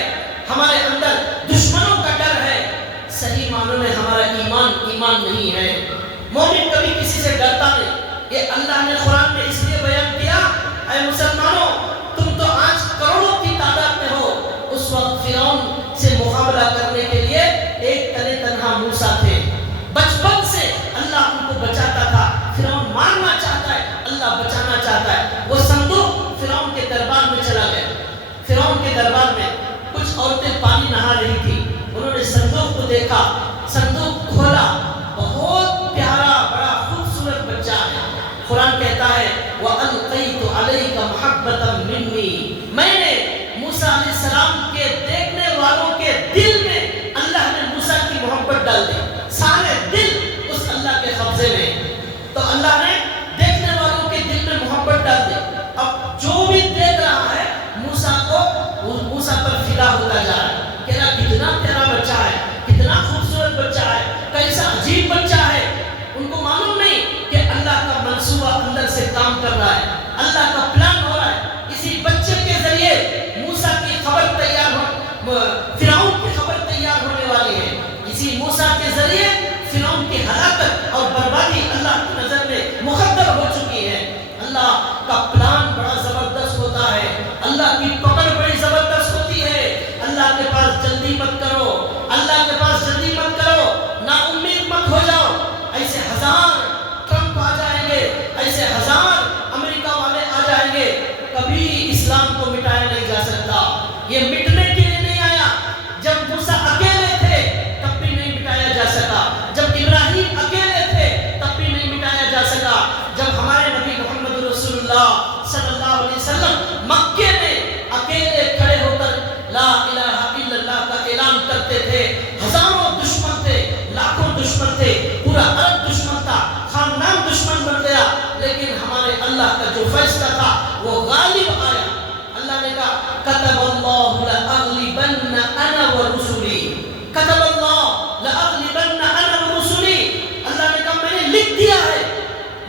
ہمارے اندر دشمنوں کا ڈر ہے، صحیح معنوں میں ہمارا ایمان نہیں ہے۔ مومن کبھی کسی سے ڈرتا نہیں۔ یہ اللہ نے قرآن میں اس لیے بیان کیا، اے مسلمانوں تم تو آج کروڑوں کی تعداد میں ہو، اس وقت فرعون سے مقابلہ کرنے کے لیے ایک تنے تنہا موسیٰ تھے۔ بچپن سے اللہ ان کو بچاتا تھا۔ فرعون مارنا چاہتا ہے، اللہ بچانا چاہتا ہے۔ وہ صندوق فرعون کے دربار میں چلا گیا۔ فرعون کے دربار میں کچھ عورتیں پانی نہا رہی تھی، انہوں نے صندوق کو دیکھا، صندوق کھولا، بہت پیارا بڑا خوبصورت بچہ ہے۔ قرآن کہتا ہے وَأَلْقَيْتُ عَلَيْكَ مَحَبَّةً مِّنِّي، میں نے موسیٰ علیہ السلام کے دیکھنے والوں کے دل میں اللہ نے موسیٰ کی محبت اللہ نے دیکھنے والوں کے دل میں محبت ڈال دی. اب جو بھی دیکھ رہا ہے موسیٰ پر فدا ہوتا جا رہا ہے. کہہ رہا کتنا پیارا بچہ ہے, کتنا خوبصورت بچہ ہے, کیسا عجیب بچہ ہے. ان کو معلوم نہیں کہ اللہ کا منصوبہ اندر سے کام کر رہا ہے, اللہ کا پلان ہو رہا ہے. اسی بچے کے ذریعے موسیٰ کی خبر تیار ہو, فرعون کی خبر تیار ہونے والی ہے. اسی موسیٰ کے ذریعے فرعون کی ہلاکت اور بربادی اللہ کی نظر میں مقدر ہو چکی ہے. اللہ کا پلان بڑا زبردست ہوتا ہے, اللہ کی پکڑ بڑی زبردست ہوتی ہے. اللہ کے پاس جلدی مت کرو, اللہ کے پاس جلدی مت کرو, نا امید مت ہو جاؤ. ایسے ہزار ٹرمپ آ جائیں گے, ایسے ہزار امریکہ والے آ جائیں گے, کبھی اسلام کو مٹایا نہیں جا سکتا. یہ مٹنے کے لیے نہیں آیا. جب موسیٰ اکیلے تھے تب بھی نہیں مٹایا جا سکا, جب ابراہیم اکیلے تھے تب بھی نہیں مٹایا جا سکا, جب ہمارے نبی محمد رسول اللہ صلی اللہ علیہ وسلم مکے میں اکیلے کھڑے ہو کر لا الہ الا اللہ کا اعلان کرتے تھے, ہزاروں دشمن تھے, لاکھوں دشمن تھے, پورا عرب دشمن تھا, خاندان دشمن بن گیا, لیکن ہمارے اللہ کا جو فیصلہ تھا وہ غالب آیا. اللہ نے کہا کتب اللہ لأغلبن انا ورسلی, کتب اللہ لأغلبن انا ورسلی. اللہ نے کہا میں نے لکھ دیا ہے,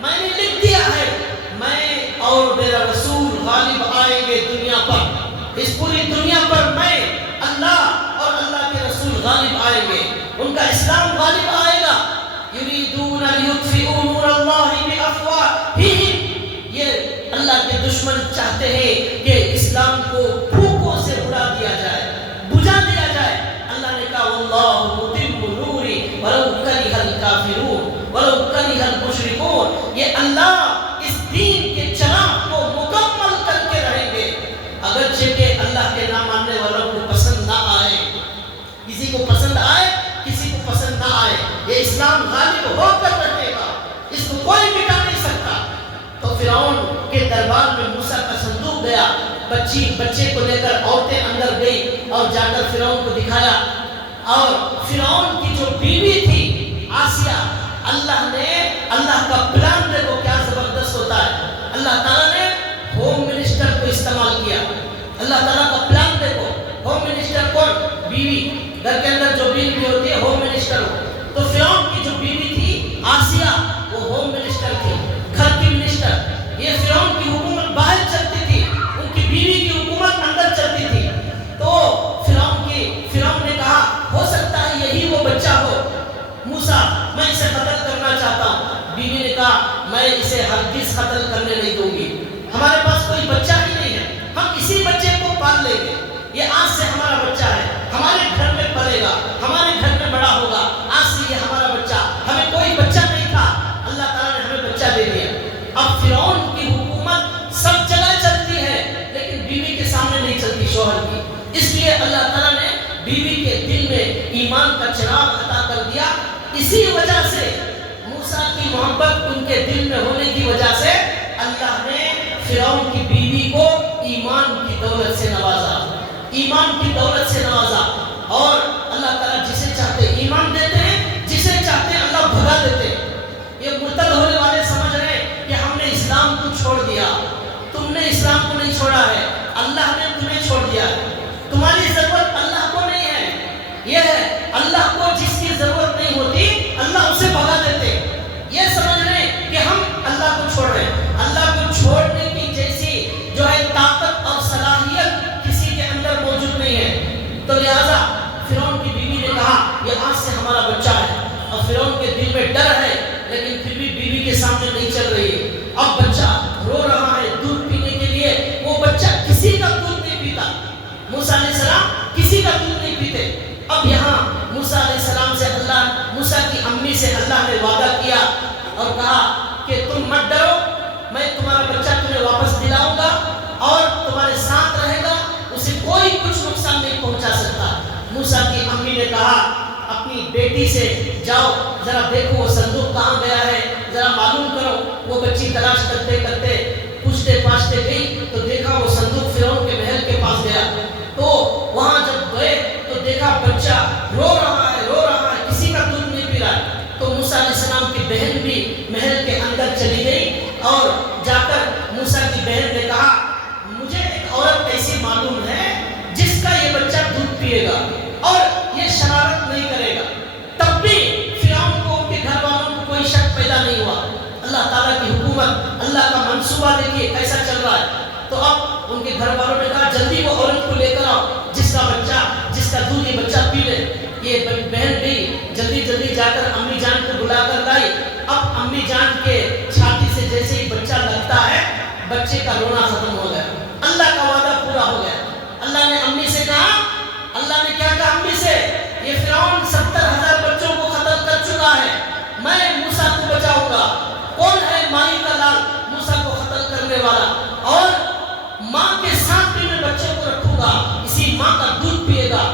میں نے لکھ دیا ہے, میں اور میرا رسول غالب آئیں گے دنیا پر. اس پوری دنیا پر میں, اللہ اور اللہ کے رسول غالب آئیں گے, ان کا اسلام غالب آئے گا. یریدون لیطفئوا نور اللہ بافواہہم, یہ اللہ کے دشمن چاہتے ہیں کہ اسلام کو پھوکوں سے اڑا دیا جائے, بجھا دیا جائے. اللہ نے کہا واللہ متم نوری ولو کرہ الکافرون ولو کرہ المشرکون, یہ اللہ اس دین کے چراغ کو مکمل کر کے رہیں گے, اگرچہ کہ اللہ کے نہ ماننے والوں کو پسند نہ آئے. کسی کو پسند آئے, کسی کو پسند نہ آئے, یہ اسلام غالب ہو کر رہے گا, اس کو کوئی مٹا نہیں سکتا. تو فرعون کے دربار میں موسیٰ کا صندوق گیا, بچے کو لے کر عورتیں اندر گئی اور جا کر فرعون کو دکھایا. اور فرعون کی جو بیوی تھی آسیہ, اللہ کا پلان دیکھو کیا زبردست ہوتا ہے. اللہ تعالیٰ نے ہوم منسٹر کو استعمال کیا. اللہ تعالیٰ کا پلان دیکھو, ہوم منسٹر کون, بیوی, گھر کے اندر جو بیوی ہوتی ہے ہوم منسٹر ہو. تو فرعون کی جو بیوی تھی آسیہ وہ ہوم منسٹر تھی, گھر کی منسٹر. یہ فرعون کی حکومت باہر چلتی تھی, ان کی بیوی کی حکومت اندر چلتی تھی. تو فرعون نے کہا ہو سکتا ہے یہی وہ بچہ ہو موسیٰ, میں اسے قتل کرنا چاہتا ہوں. بیوی نے کہا میں اسے ہرگز قتل کرنے نہیں دوں گی, ہمارے پاس کوئی بچہ ہی نہیں ہے, ہم اسی بچے کو پال لیں گے, یہ آج سے ہمارا بچہ ہے, ہمارے گھر میں پلے گا, ہمارے گھر میں بڑا ہوگا, آج سے یہ ہمارا بچہ. ہمیں کوئی بچہ نہیں تھا, اللہ تعالیٰ نے ہمیں بچہ دے دیا. اب فرعون کی حکومت سب جگہ چلتی ہے لیکن بیوی کے سامنے نہیں چلتی, شوہر کی. اس لیے اللہ تعالیٰ نے بیوی کے دل میں ایمان کا چراغ عطا کر دیا. اسی وجہ سے موسیٰ کی محبت ان کے دل میں ہونے کی وجہ سے اللہ نے فرعون کی بیوی کو ایمان کی دولت سے نوازا, ایمان کی دولت سے نوازا. اور اللہ تعالیٰ جسے چاہتے ایمان دیتے ہیں, جسے چاہتے اللہ بھگا دیتے ہیں. یہ مرتد ہونے والے سمجھ رہے ہیں کہ ہم نے اسلام کو چھوڑ دیا, تم نے اسلام کو نہیں چھوڑا ہے, اللہ نے تمہیں چھوڑ دیا ہے. تمہاری ضرورت اللہ کو نہیں ہے, یہ ہے اللہ کو جس کی ضرورت نہیں ہوتی اللہ اسے بھگا دیتے. یہ سمجھ رہے ہیں کہ ہم اللہ کو چھوڑ رہے ہیں. اللہ کو چھوڑنے کی جیسی جو ہے طاقت اور صلاحیت کسی کے اندر موجود نہیں ہے. تو لہذا فرعون کی بیوی نے کہا یہ آج سے ہمارا بچہ ہے. اور فرعون کے دل میں ڈر ہے لیکن پھر بھی بیوی کے سامنے نہیں چل رہی ہے. اب بچہ رو رہا ہے دودھ پینے کے لیے, وہ بچہ کسی کا دودھ نہیں پیتا. موسیٰ علیہ السلام کسی کا دودھ نہیں پیتے. اب یہاں موسیٰ علیہ السلام سے موسیٰ کی امی سے اللہ نے وعدہ کیا اور کہا کہ تم مت ڈرو, میں تمہارا بچہ تمہیں واپس دلاؤں گا اور تمہارے ساتھ رہے گا, اسے کوئی کچھ نقصان نہیں پہنچا سکتا. موسیٰ کی امی نے کہا اپنی بیٹی سے جاؤ ذرا دیکھو وہ صندوق کہاں گیا ہے, ذرا معلوم کرو. وہ بچی تلاش کرتے کرتے پوچھتے پاچھتے گئی تو دیکھا وہ صندوق فرعون کے محل کے پاس گیا. تو وہاں جب گئے تو دیکھا بچہ رو رہا ہے, کسی کا دودھ نہیں پی رہا ہے. تو موسیٰ علیہ السلام کی بہن بھی محل کے اندر معلوم ہے جس کا یہ بچہ دودھ پیے گا اور یہ شرارت نہیں کرے گا، تب بھی فرعون کو ان کے گھر والوں کو کوئی شک پیدا نہیں ہوا۔ اللہ تعالیٰ کی حکومت، اللہ کا منصوبہ دیکھیے کیسا چل رہا ہے۔ تو اب ان کے گھر والوں نے کہا جلدی وہ عورت کو لے کر آؤ جس کا دودھ یہ بچہ پی لے۔ یہ بہن بھی جلدی جا کر امی جان کو بلا کر لائی۔ اب امی جان کے چھاتی سے جیسے ہی بچہ لگتا ہے، بچے کا رونا ختم ہو گیا، اللہ کا وعدہ پورا ہو گیا۔ اللہ نے امی سے کہا، اللہ نے کیا کہا امی سے، یہ فرعون 70,000 بچوں کو قتل کر چکا ہے، میں موسیٰ کو بچاؤں گا۔ کون ہے مائی کا لال موسیٰ کو قتل کرنے والا، اور ماں کے ساتھ بھی میں بچے کو رکھوں گا، اسی ماں کا دودھ پیے گا۔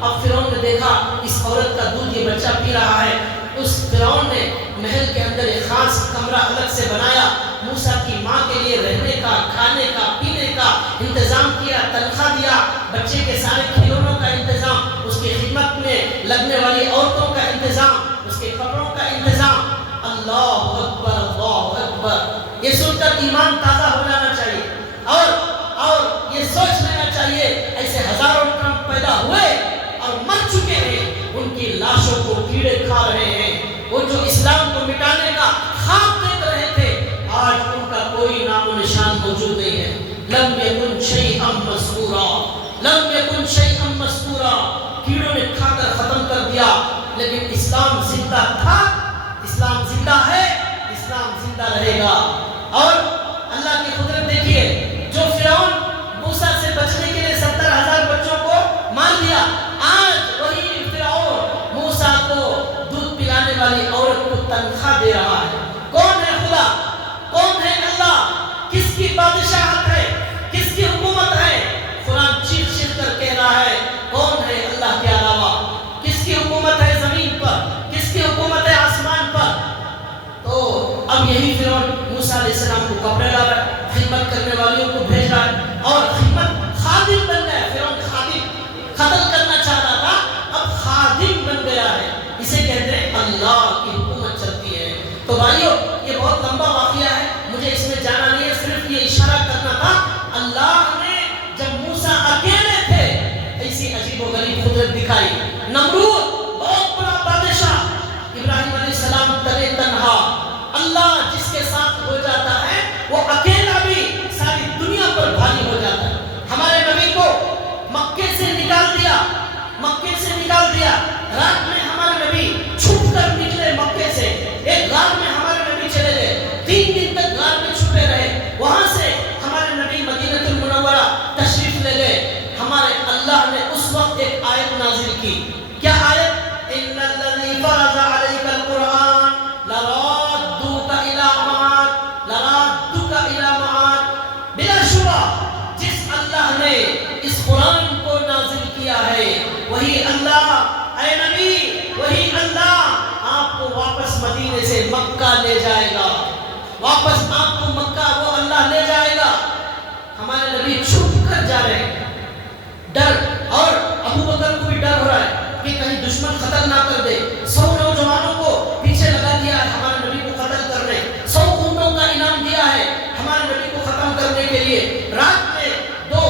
اب فرعون نے دیکھا اس عورت کا دودھ یہ بچہ پی رہا ہے، اس فرعون نے محل کے اندر ایک خاص کمرہ الگ سے بنایا، موسیٰ کی ماں کے لیے رہنے کا، کھانے کا، پینے کا انتظام کیا، تنخواہ دیا، بچے کے سارے کھلونوں کا انتظام، اس کی خدمت میں لگنے والی عورتوں کا انتظام، اس کے کپڑوں کا انتظام۔ اللہ اکبر، اللہ اکبر، یہ سن کر ایمان تازہ ہو جانا چاہیے، اور یہ سوچ لینا چاہیے ایسے ہزاروں ٹرمپ پیدا ہوئے اور مر چکے ہیں، ان کی لاشوں کو کیڑے کھا رہے ہیں، وہ جو اسلام کو مٹانے کا خواب دیکھ رہے تھے، آج ان کا کوئی نام و نشان موجود نہیں ہے۔ لم یکن شیئا مذکورا، لم یکن شیئا مذکورا، کیڑوں نے کھا کر ختم کر دیا، لیکن اسلام زندہ تھا، اسلام زندہ ہے، اسلام زندہ رہے گا۔ اور اللہ کی قدرت دیکھیے، جو فرعون موسیٰ سے بچنے کے لیے 70,000 بچوں کو مار دیا، آج وہی فرعون موسیٰ کو دودھ پلانے والی عورت کو تنخواہ دے رہا ہے۔ کون ہے خدا؟ کون ہے اللہ؟ کس کی بادشاہت ہے؟ کس کی حکومت ہے؟ قرآن چیخ چیخ کر کہہ رہا ہے کون ہے اللہ کے علاوہ؟ کس کی حکومت ہے زمین پر؟ کس کی حکومت ہے آسمان پر؟ تو اب یہی فرعون موسیٰ علیہ السلام کو کپڑے لا رہا ہے، خدمت کرنے والیوں کو بھیج رہا ہے، اور خدمت خادم بن گیا۔ فرعون خادم قتل کرنا چاہ رہا تھا، اب خادم بن گیا ہے، اسے کہتے ہیں اللہ کی حکومت چلتی ہے۔ تو بھائیو، یہ بہت لمبا واقعہ ہے، مجھے اس میں جانا نہیں ہے، صرف یہ اشارہ کرنا تھا، اللہ نے جب موسیٰ اکیلے تھے ایسی عجیب و غریب قدرت دکھائی۔ نمرود بہت بڑا بادشاہ، ابراہیم علیہ السلام تنے تنہا، اللہ جس کے ساتھ ہو جاتا ہے وہ اکیلا بھی ساری دنیا پر بھاری ہو جاتا ہے۔ ہمارے نبی کو مکے سے نکال دیا، رات میں ہمارے نبی چھپ کر نکلے مکے سے، ایک غار میں ہمارے نبی چلے گئے، 3 دن تک غار میں چھپے رہے، وہاں سے ہمارے نبی مدینہ المنورہ تشریف لے گئے۔ ہمارے اللہ نے اس وقت ایک آیت نازل کی، کیا آیت؟ ان الذی فرض علیک القرآن لرادوک الی معاد، بلا شبہ جس اللہ نے اس قرآن کو نازل کیا ہے وہی اللہ، اے نبی وہی اللہ آپ کو واپس مدینے سے مکہ لے جائے گا، واپس آپ کو مکہ وہ اللہ لے جائے گا۔ ہمارے نبی چھپ کر جا رہے ہیں، ڈر، اور ابو بکر کو بھی ڈر ہو رہا ہے کہ کہیں دشمن قتل نہ کر دے، 100 نوجوانوں کو پیچھے لگا دیا ہے ہمارے نبی کو قتل کرنے، 100 اونٹوں کا انعام دیا ہے ہمارے نبی کو ختم کرنے کے لیے۔ رات میں 2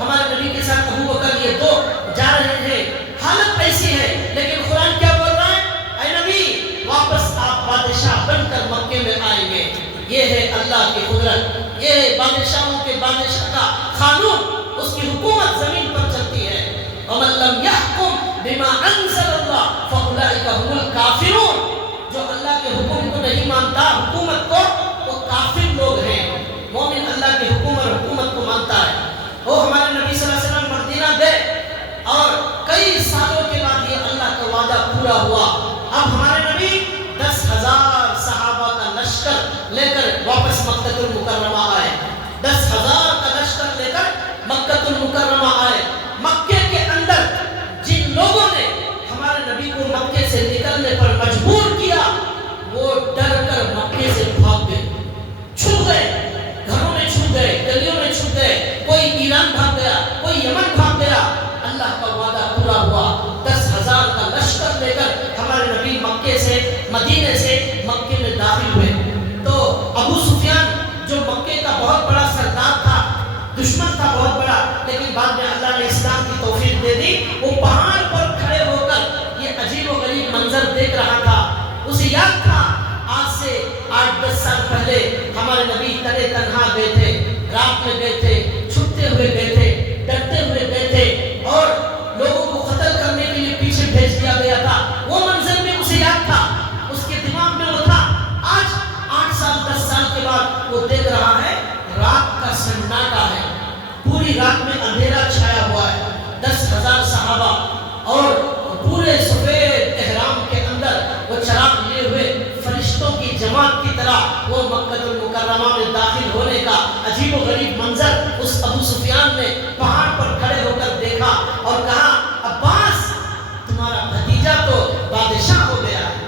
ہمارے نبی کے ساتھ ابو بکر یہ 2 جا رہے ہیں، حالت ایسی ہے، لیکن قرآن کیا بول رہا ہے؟ اے نبی واپس آپ بادشاہ بن کر مکے میں آئیں گے۔ یہ ہے اللہ کی قدرت، یہ ہے بادشاہوں کے بادشاہ کا قانون، اس کی حکومت زمین پر چلتی ہے۔ وَمَن لَّمْ يَحْكُمْ بِمَا أَنزَلَ اللَّهُ فَأُولَٰئِكَ هُمُ الْكَافِرُونَ، جو اللہ کے حکم کو نہیں مانتا، حکومت کو، وہ کافر لوگ ہیں۔ مومن اللہ کی حکومت کو مانتا ہے۔ وہ ہمارے نبی صلی اللہ علیہ وسلم مدینہ گئے اور کئی سالوں کے بعد یہ اللہ کا وعدہ پورا ہوا۔ اب ہمارے نبی 10,000 صحابہ کا لشکر لے کر واپس مکہ المکرمہ آئے، 10,000 کا لشکر لے کر مکہ المکرمہ آئے۔ مکے کے اندر جن لوگوں نے ہمارے نبی کو مکے سے نکلنے پر مجبور کیا، وہ ڈر کر مکے سے بھاگ گئے، چھوٹ گئے، گھروں میں چھوٹ گئے، گلیوں میں چھوٹ گئے، کوئی ایران بھاگ گیا، کوئی یمن بھاگ گیا۔ اللہ کا وعدہ پورا ہوا، 10,000 کا لشکر لے کر ہمارے نبی مکے سے، مدینے سے مکے میں داخل ہوئے۔ تو ابو سفیان جو مکے کا بہت بڑا سردار تھا، دشمن تھا بہت بڑا، لیکن بعد میں اللہ نے اسلام کی توفیق دے دی. وہ پہاڑ پر کھڑے ہو کر یہ عجیب و غریب منظر دیکھ رہا تھا. اسے یاد تھا آج سے 8-10 سال پہلے ہمارے نبی تنے تنہا گئے تھے, رات میں گئے تھے, چھپتے ہوئے گئے تھے, ڈرتے ہوئے گئے تھے, اور لوگوں کو قتل کرنے کے لیے پیچھے بھیج دیا گیا تھا. وہ منظر بھی اسے یاد تھا, اس کے دماغ میں وہ تھا. آج 8 سال 10 سال کے بعد وہ دیکھ رہا ہے رات کا سناٹا ہے, پوری رات میں اندھیرا چھایا ہوا ہے. 10,000 صحابہ اور پورے سفید احرام کے اندر وہ چراغ لیے ہوئے فرشتوں کی جماعت کی طرح وہ مکہ المکرمہ میں داخل ہونے کا عجیب و غریب منظر اس ابو سفیان نے پہاڑ پر کھڑے ہو کر دیکھا اور کہا عباس تمہارا بھتیجا تو بادشاہ ہو گیا ہے,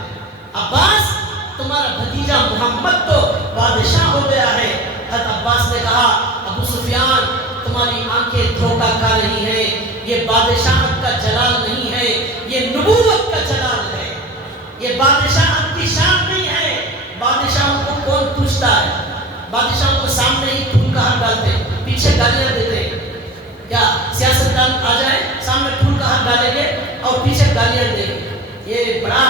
عباس تمہارا بھتیجا محمد تو بادشاہ ہو گیا ہے. حضرت عباس نے کہا ابو سفیان تمہاری آنکھیں دھوکہ کھا رہی ہیں, یہ بادشاہت کا جلال نہیں ہے, یہ نبوت کا جلال ہے. یہ بادشاہت کی شان نہیں ہے. بادشاہوں کو کون پوچھتا ہے؟ بادشاہوں کو سامنے ہی پھول کا ہاتھ ڈالتے, پیچھے گالیاں دیتے. کیا سیاستدان آ جائے سامنے پھول کا ہاتھ ڈالیں گے اور پیچھے گالیاں دیں گے؟ یہ بڑا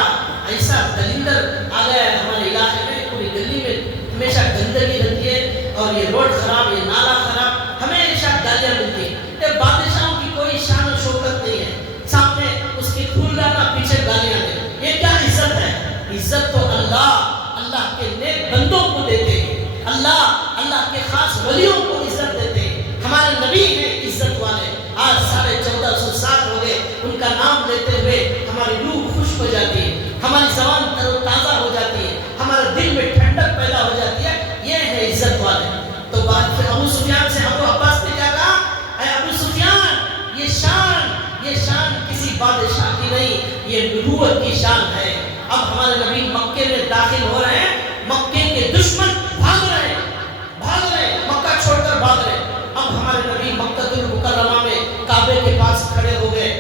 ایسا دلندر آ گیا ہے ہمارے علاقے میں. پوری گلی میں ہمیشہ گندگی رہتی ہے اور یہ روڈ خراب, یہ نالا خراب, ہمیشہ گالیاں ملتی ہیں. یہ بادشاہوں کی کوئی شان و شوکت نہیں ہے. سامنے اس کی پھول ڈالنا, پیچھے گالیاں دینا, یہ کیا عزت ہے؟ عزت تو اللہ کے نیک بندوں کو دیتے ہیں, اللہ کے خاص ولیوں کو عزت دیتے ہیں. ہمارے نبی ہیں عزت والے. آج 1450 سال ہو گئے ان کا نام لیتے ہوئے ہماری روح خوش ہو جاتی ہے, ہماری زبان تر و تازہ ہو جاتی ہے, ہمارے دل میں ٹھنڈک پیدا ہو جاتی ہے. یہ ہے عزت والے. تو بات پھر ابو سفیان سے ابو عباس نے کیا کہا, اے ابو سفیان یہ شان کسی بادشاہ کی نہیں, یہ نبوت کی شان ہے. اب ہمارے نبی مکے میں داخل ہو رہے ہیں, مکے کے دشمن بھاگ رہے ہیں, مکہ چھوڑ کر بھاگ رہے ہیں. اب ہمارے نبی مکہ المکرمہ میں کعبے کے پاس کھڑے ہو گئے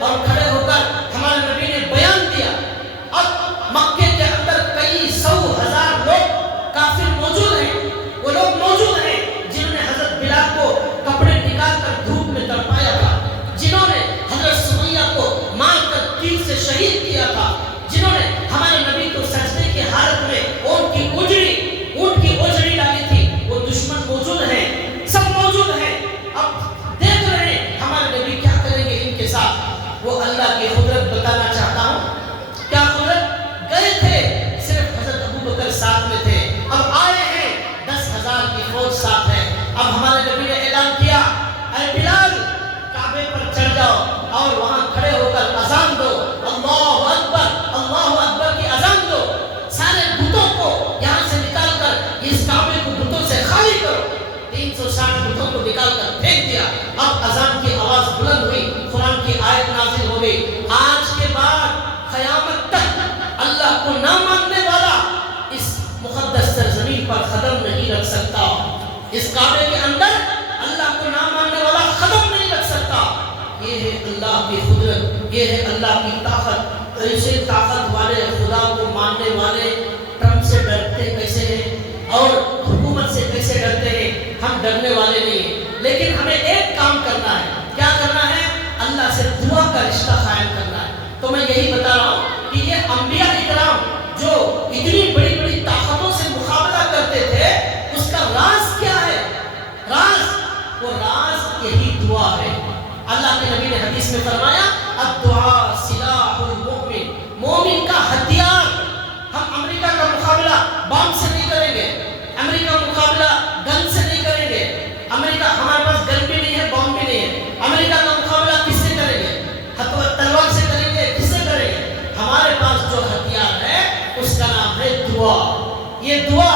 اور کھڑے ہو کر ہمارے نبی نے بیان دیا. اب مکے کے اندر کئی 100,000 لوگ کافر موجود ہیں. وہ لوگ موجود ہیں جنہوں نے حضرت بلال کو کپڑے نکال کر دھوپ میں تڑپایا تھا, جنہوں نے حضرت سمیہ کو مار کر تیر سے شہید کیا تھا, جنہوں نے ہمارے نبی کو سجدے کی حالت میں اونٹ کی اوجڑی ڈالی تھی. وہ دشمن موجود ہیں, سب موجود ہیں. اب دیکھ رہے ہیں ہمارے نبی کیا کریں گے ان کے ساتھ. وہ اللہ کی قدرت بتانا چاہتا ہوں. کیا قدرت؟ گئے تھے صرف حضرت ابو بکر ساتھ میں تھے, اب آئے ہیں 10,000 کی فوج ساتھ ہے. اب ہمارے نبی نے اعلان کیا اے بلال کعبے پر چڑھ جاؤ اور وہاں کھڑے ہو کر اذان دو, اللہ اکبر کی اذان دو. سارے بتوں کو یہاں سے نکال کر اس کعبے کو بتوں سے خالی کرو. 360 بتوں کو نکال کر پھینک دیا. اب اذان کی آواز بلند ہوئی, قرآن کی آیت نازل ہو گئی. آج کے بعد قیامت تک اللہ کو نہ ماننے والا اس مقدس سرزمین پر قدم نہیں رکھ سکتا. اس کعبے کے اندر اللہ کو نہ ماننے والا قدم نہیں رکھ سکتا. یہ ہے اللہ کی قدرت, یہ ہے اللہ کی طاقت. ایسے طاقت والے خدا کو ماننے والے ٹرمپ سے ڈرتے کیسے ہیں اور حکومت سے کیسے ڈرتے ہیں؟ ہم ڈرنے والے نہیں ہیں, لیکن ہمیں ایک کام کرنا ہے. کیا کرنا ہے؟ اللہ سے دعا کا رشتہ قائم کرنا ہے. تو میں یہی بتا رہا ہوں کہ یہ انبیاء اکرام جو اتنی بڑی بڑی طاقتوں سے مقابلہ کرتے تھے, اس کا راز کیا ہے؟ وہ راز یہی دعا ہے. اللہ کے نبی نے حدیث میں فرمایا الدعاء سلاح المؤمن, مومن کا ہتھیار. ہم امریکہ کا مقابلہ بام سے نہیں کریں گے, امریکہ کا مقابلہ گن سے نہیں کریں گے. امریکہ ہمارے پاس گن بھی نہیں ہے, بام بھی نہیں ہے. امریکہ کا مقابلہ کس سے کریں گے؟ تلوار سے کریں گے, کس سے کریں گے؟ ہمارے پاس جو ہتھیار ہے اس کا نام ہے دعا. یہ دعا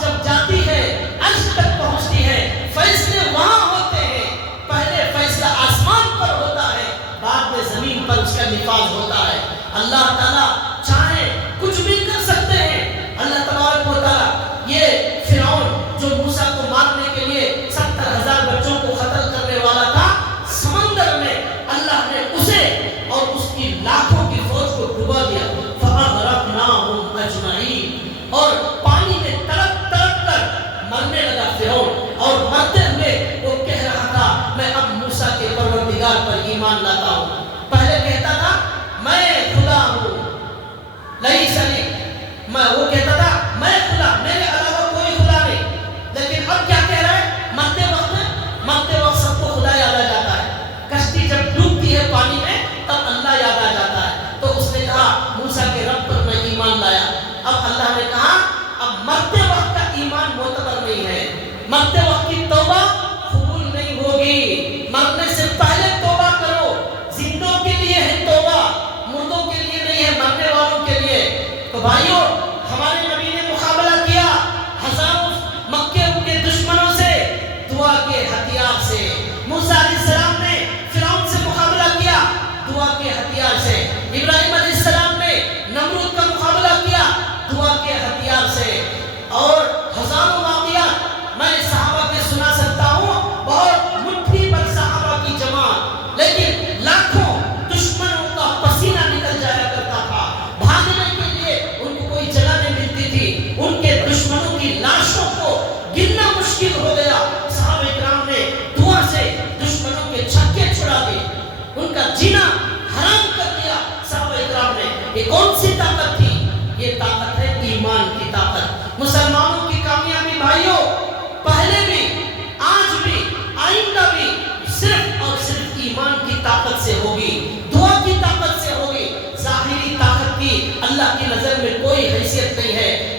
جب جاتی ہے عرش تک پہنچتی ہے, فیصلے وہاں ہوتے ہیں. پہلے فیصلہ آسمان پر ہوتا ہے, بعد میں زمین پر اس کا نفاذ ہوتا ہے. اللہ تعالیٰ چاہے کچھ بھی کر سکتے ہیں. اللہ تبارک و تعالیٰ یہ فرعون جو موسیٰ کو مارنے کے لیے 70,000 بچوں کو قتل کرنے والا تھا, سمندر میں اللہ نے اسے اور اس کی لاکھوں کی فوج کو ڈبا دیا. فَأَغْرَقْنَاهُمْ أَجْمَعِينَ, اور پانی میں تڑپ کر مرنے لگا فرعون, اور مرتے ہوئے وہ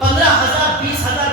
15,000 20,000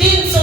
$300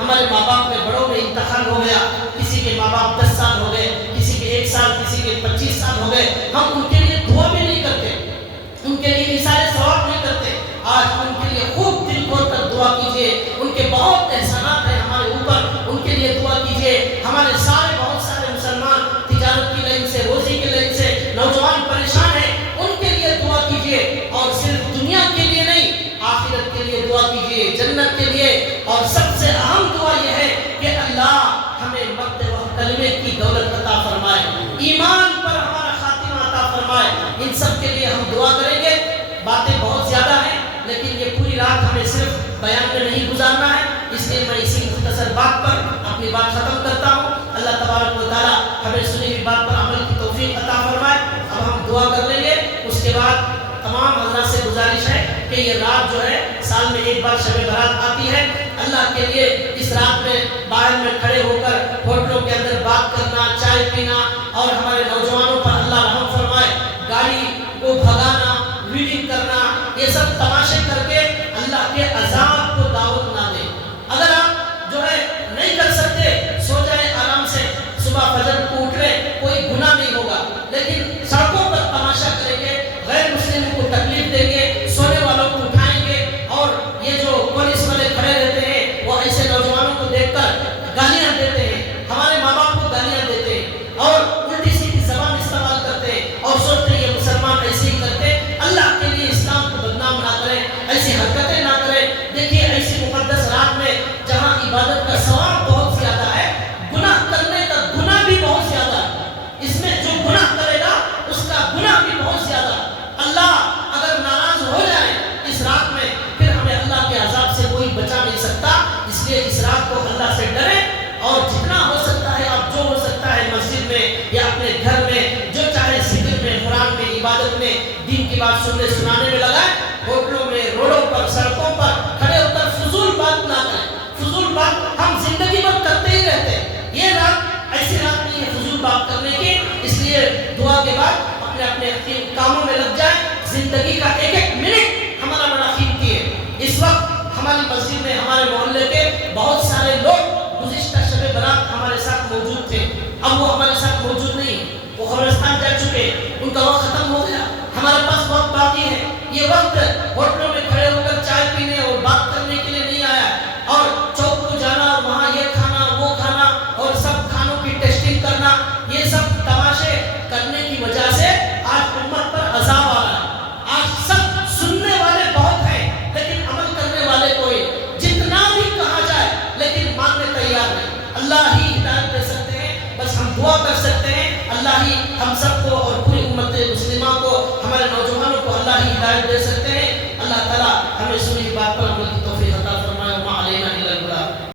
ہمارے ماں باپ میں بڑوں میں انتقال ہو گیا، کسی کے ماں باپ 10 سال ہو گئے، کسی کے 1 سال، کسی کے 25 سال ہو گئے، ہم ان کے لیے دعا بھی نہیں کرتے، ان کے لیے اشارے ثواب نہیں کرتے۔ آج ان کے لیے خوب دل کھول کر دعا کیجیے، ان کے بہت احسانات ہیں ہمارے اوپر، ان کے لیے دعا کیجیے۔ ہمارے بہت سارے مسلمان تجارت کی لائن سے، روزی کی لائن سے نوجوان پریشان ہیں، ان کے لیے دعا کیجیے، اور صرف دنیا کے لیے نہیں، آخرت کے لیے دعا کیجیے، جنت کے لیے۔ اور سب سے اہم دعا یہ ہے کہ اللہ ہمیں مرتے وقت کلمے کی دولت عطا فرمائے، ایمان پر ہمارا خاتمہ عطا فرمائے۔ ان سب کے لیے ہم دعا کریں گے۔ باتیں بہت زیادہ ہیں، لیکن یہ پوری رات ہمیں صرف بیان میں نہیں گزارنا ہے، اس لیے میں اسی مختصر بات پر اپنی بات ختم کرتا ہوں۔ اللہ تبارک و تعالی ہمیں سنی ہوئی بات پر عمل کی توفیق عطا فرمائے۔ اب ہم دعا کر لیں گے، اس کے بعد تمام حضرات سے گزارش ہے کہ یہ رات جو ہے سال میں ایک بار شب برات آتی ہے، اللہ کے لیے اس رات میں باہر میں کھڑے ہو کر ہوٹلوں کے اندر بات کرنا، چائے پینا، اور ہمارے نوجوانوں پر اللہ رحم فرمائے، گاڑی کو بھگانا، ویڈنگ کرنا، یہ سب تماشے کر کے اللہ کے عذاب کو دعوت نہ دیں۔ اگر آپ جو ہے نہیں کر سکتے، سو جائیں آرام سے، صبح فجر کو اٹھ لیں، کوئی گناہ نہیں ہوگا، لیکن سڑکوں پر تماشا کریں گے، غیر مسلموں کو تکلیف دیں گے، سونے والوں کو اٹھائیں گے، اور یہ جو پولیس والے کھڑے رہتے ہیں وہ ایسے نوجوانوں کو دیکھ کر گالیاں دیتے ہیں، ہمارے ماں باپ کو گالیاں دیتے ہیں، اور الٹی سیدھی زبان استعمال کرتے ہیں، اور سوچتے ہیں یہ مسلمان ایسے ہی کرتے۔ اللہ کے لیے اسلام کو بدنام نہ کریں، ایسی حرکتیں نہ کریں۔ دیکھیے ایسی مقدس رات میں جہاں عبادت کا ثواب بہت زیادہ ہے، گناہ کرنے کا گناہ بھی بہت زیادہ ہے، اس میں جو گناہ کرے گا اس کا گناہ بھی بہت زیادہ ہے۔ اللہ اگر ناراض ہو جائے اس رات میں، پھر ہمیں اللہ کے عذاب سے کوئی بچا نہیں سکتا۔ اس لیے اس رات کو اللہ سے ڈریں، اور جتنا ہو سکتا ہے، آپ جو ہو سکتا ہے مسجد میں یا اپنے گھر میں، جو چاہے ذکر میں، قرآن میں، عبادت میں، دین کی بات سننے سنانے میں لگائیں۔ ہوٹلوں میں، روڈوں پر، سڑکوں پر کھڑے ہو کر فضول بات نہ کریں۔ فضول بات ہم زندگی میں کرتے ہی رہتے ہیں، یہ رات ایسی رات نہیں ہے فضول بات کرنے کی۔ اس لیے دعا کے بعد اپنے اپنے کاموں میں لگ جائیں۔ زندگی کا ایک ایک منٹ ہمارا بڑا قیمتی ہے۔ اس وقت ہماری مسجد میں، ہمارے محلے کے بہت سارے لوگ گزشتہ شب برات ہمارے ساتھ موجود تھے، اب وہ ہمارے ساتھ موجود نہیں، وہ قبرستان جا چکے، ان کا وقت ختم ہو گیا، ہمارے پاس وقت باقی ہے۔ یہ وقت ہوٹلوں میں کھڑے ہو کر چائے پینے اور بات کرنے کے لیے نہیں آیا، اور چوک کو جانا اور وہاں یہ کھانا وہ کھانا اور سب کھانوں کی ٹیسٹنگ کرنا، یہ سب تماشے کرنے کی وجہ سے آج امت پر عذاب آ رہا ہے۔ آج سب سننے والے بہت ہیں، لیکن عمل کرنے والے کوئی، جتنا بھی کہا جائے لیکن ماننے تیار نہیں۔ اللہ ہی ہدایت دے سکتے ہیں، بس ہم دعا کر سکتے ہیں، اللہ ہی ہم سب کو اور پوری امت مسلمہ کو، ہمارے نوجوانوں کو اللہ ہی ہدایت دے سکتے ہیں۔ اللہ تعالیٰ ہمیں سنی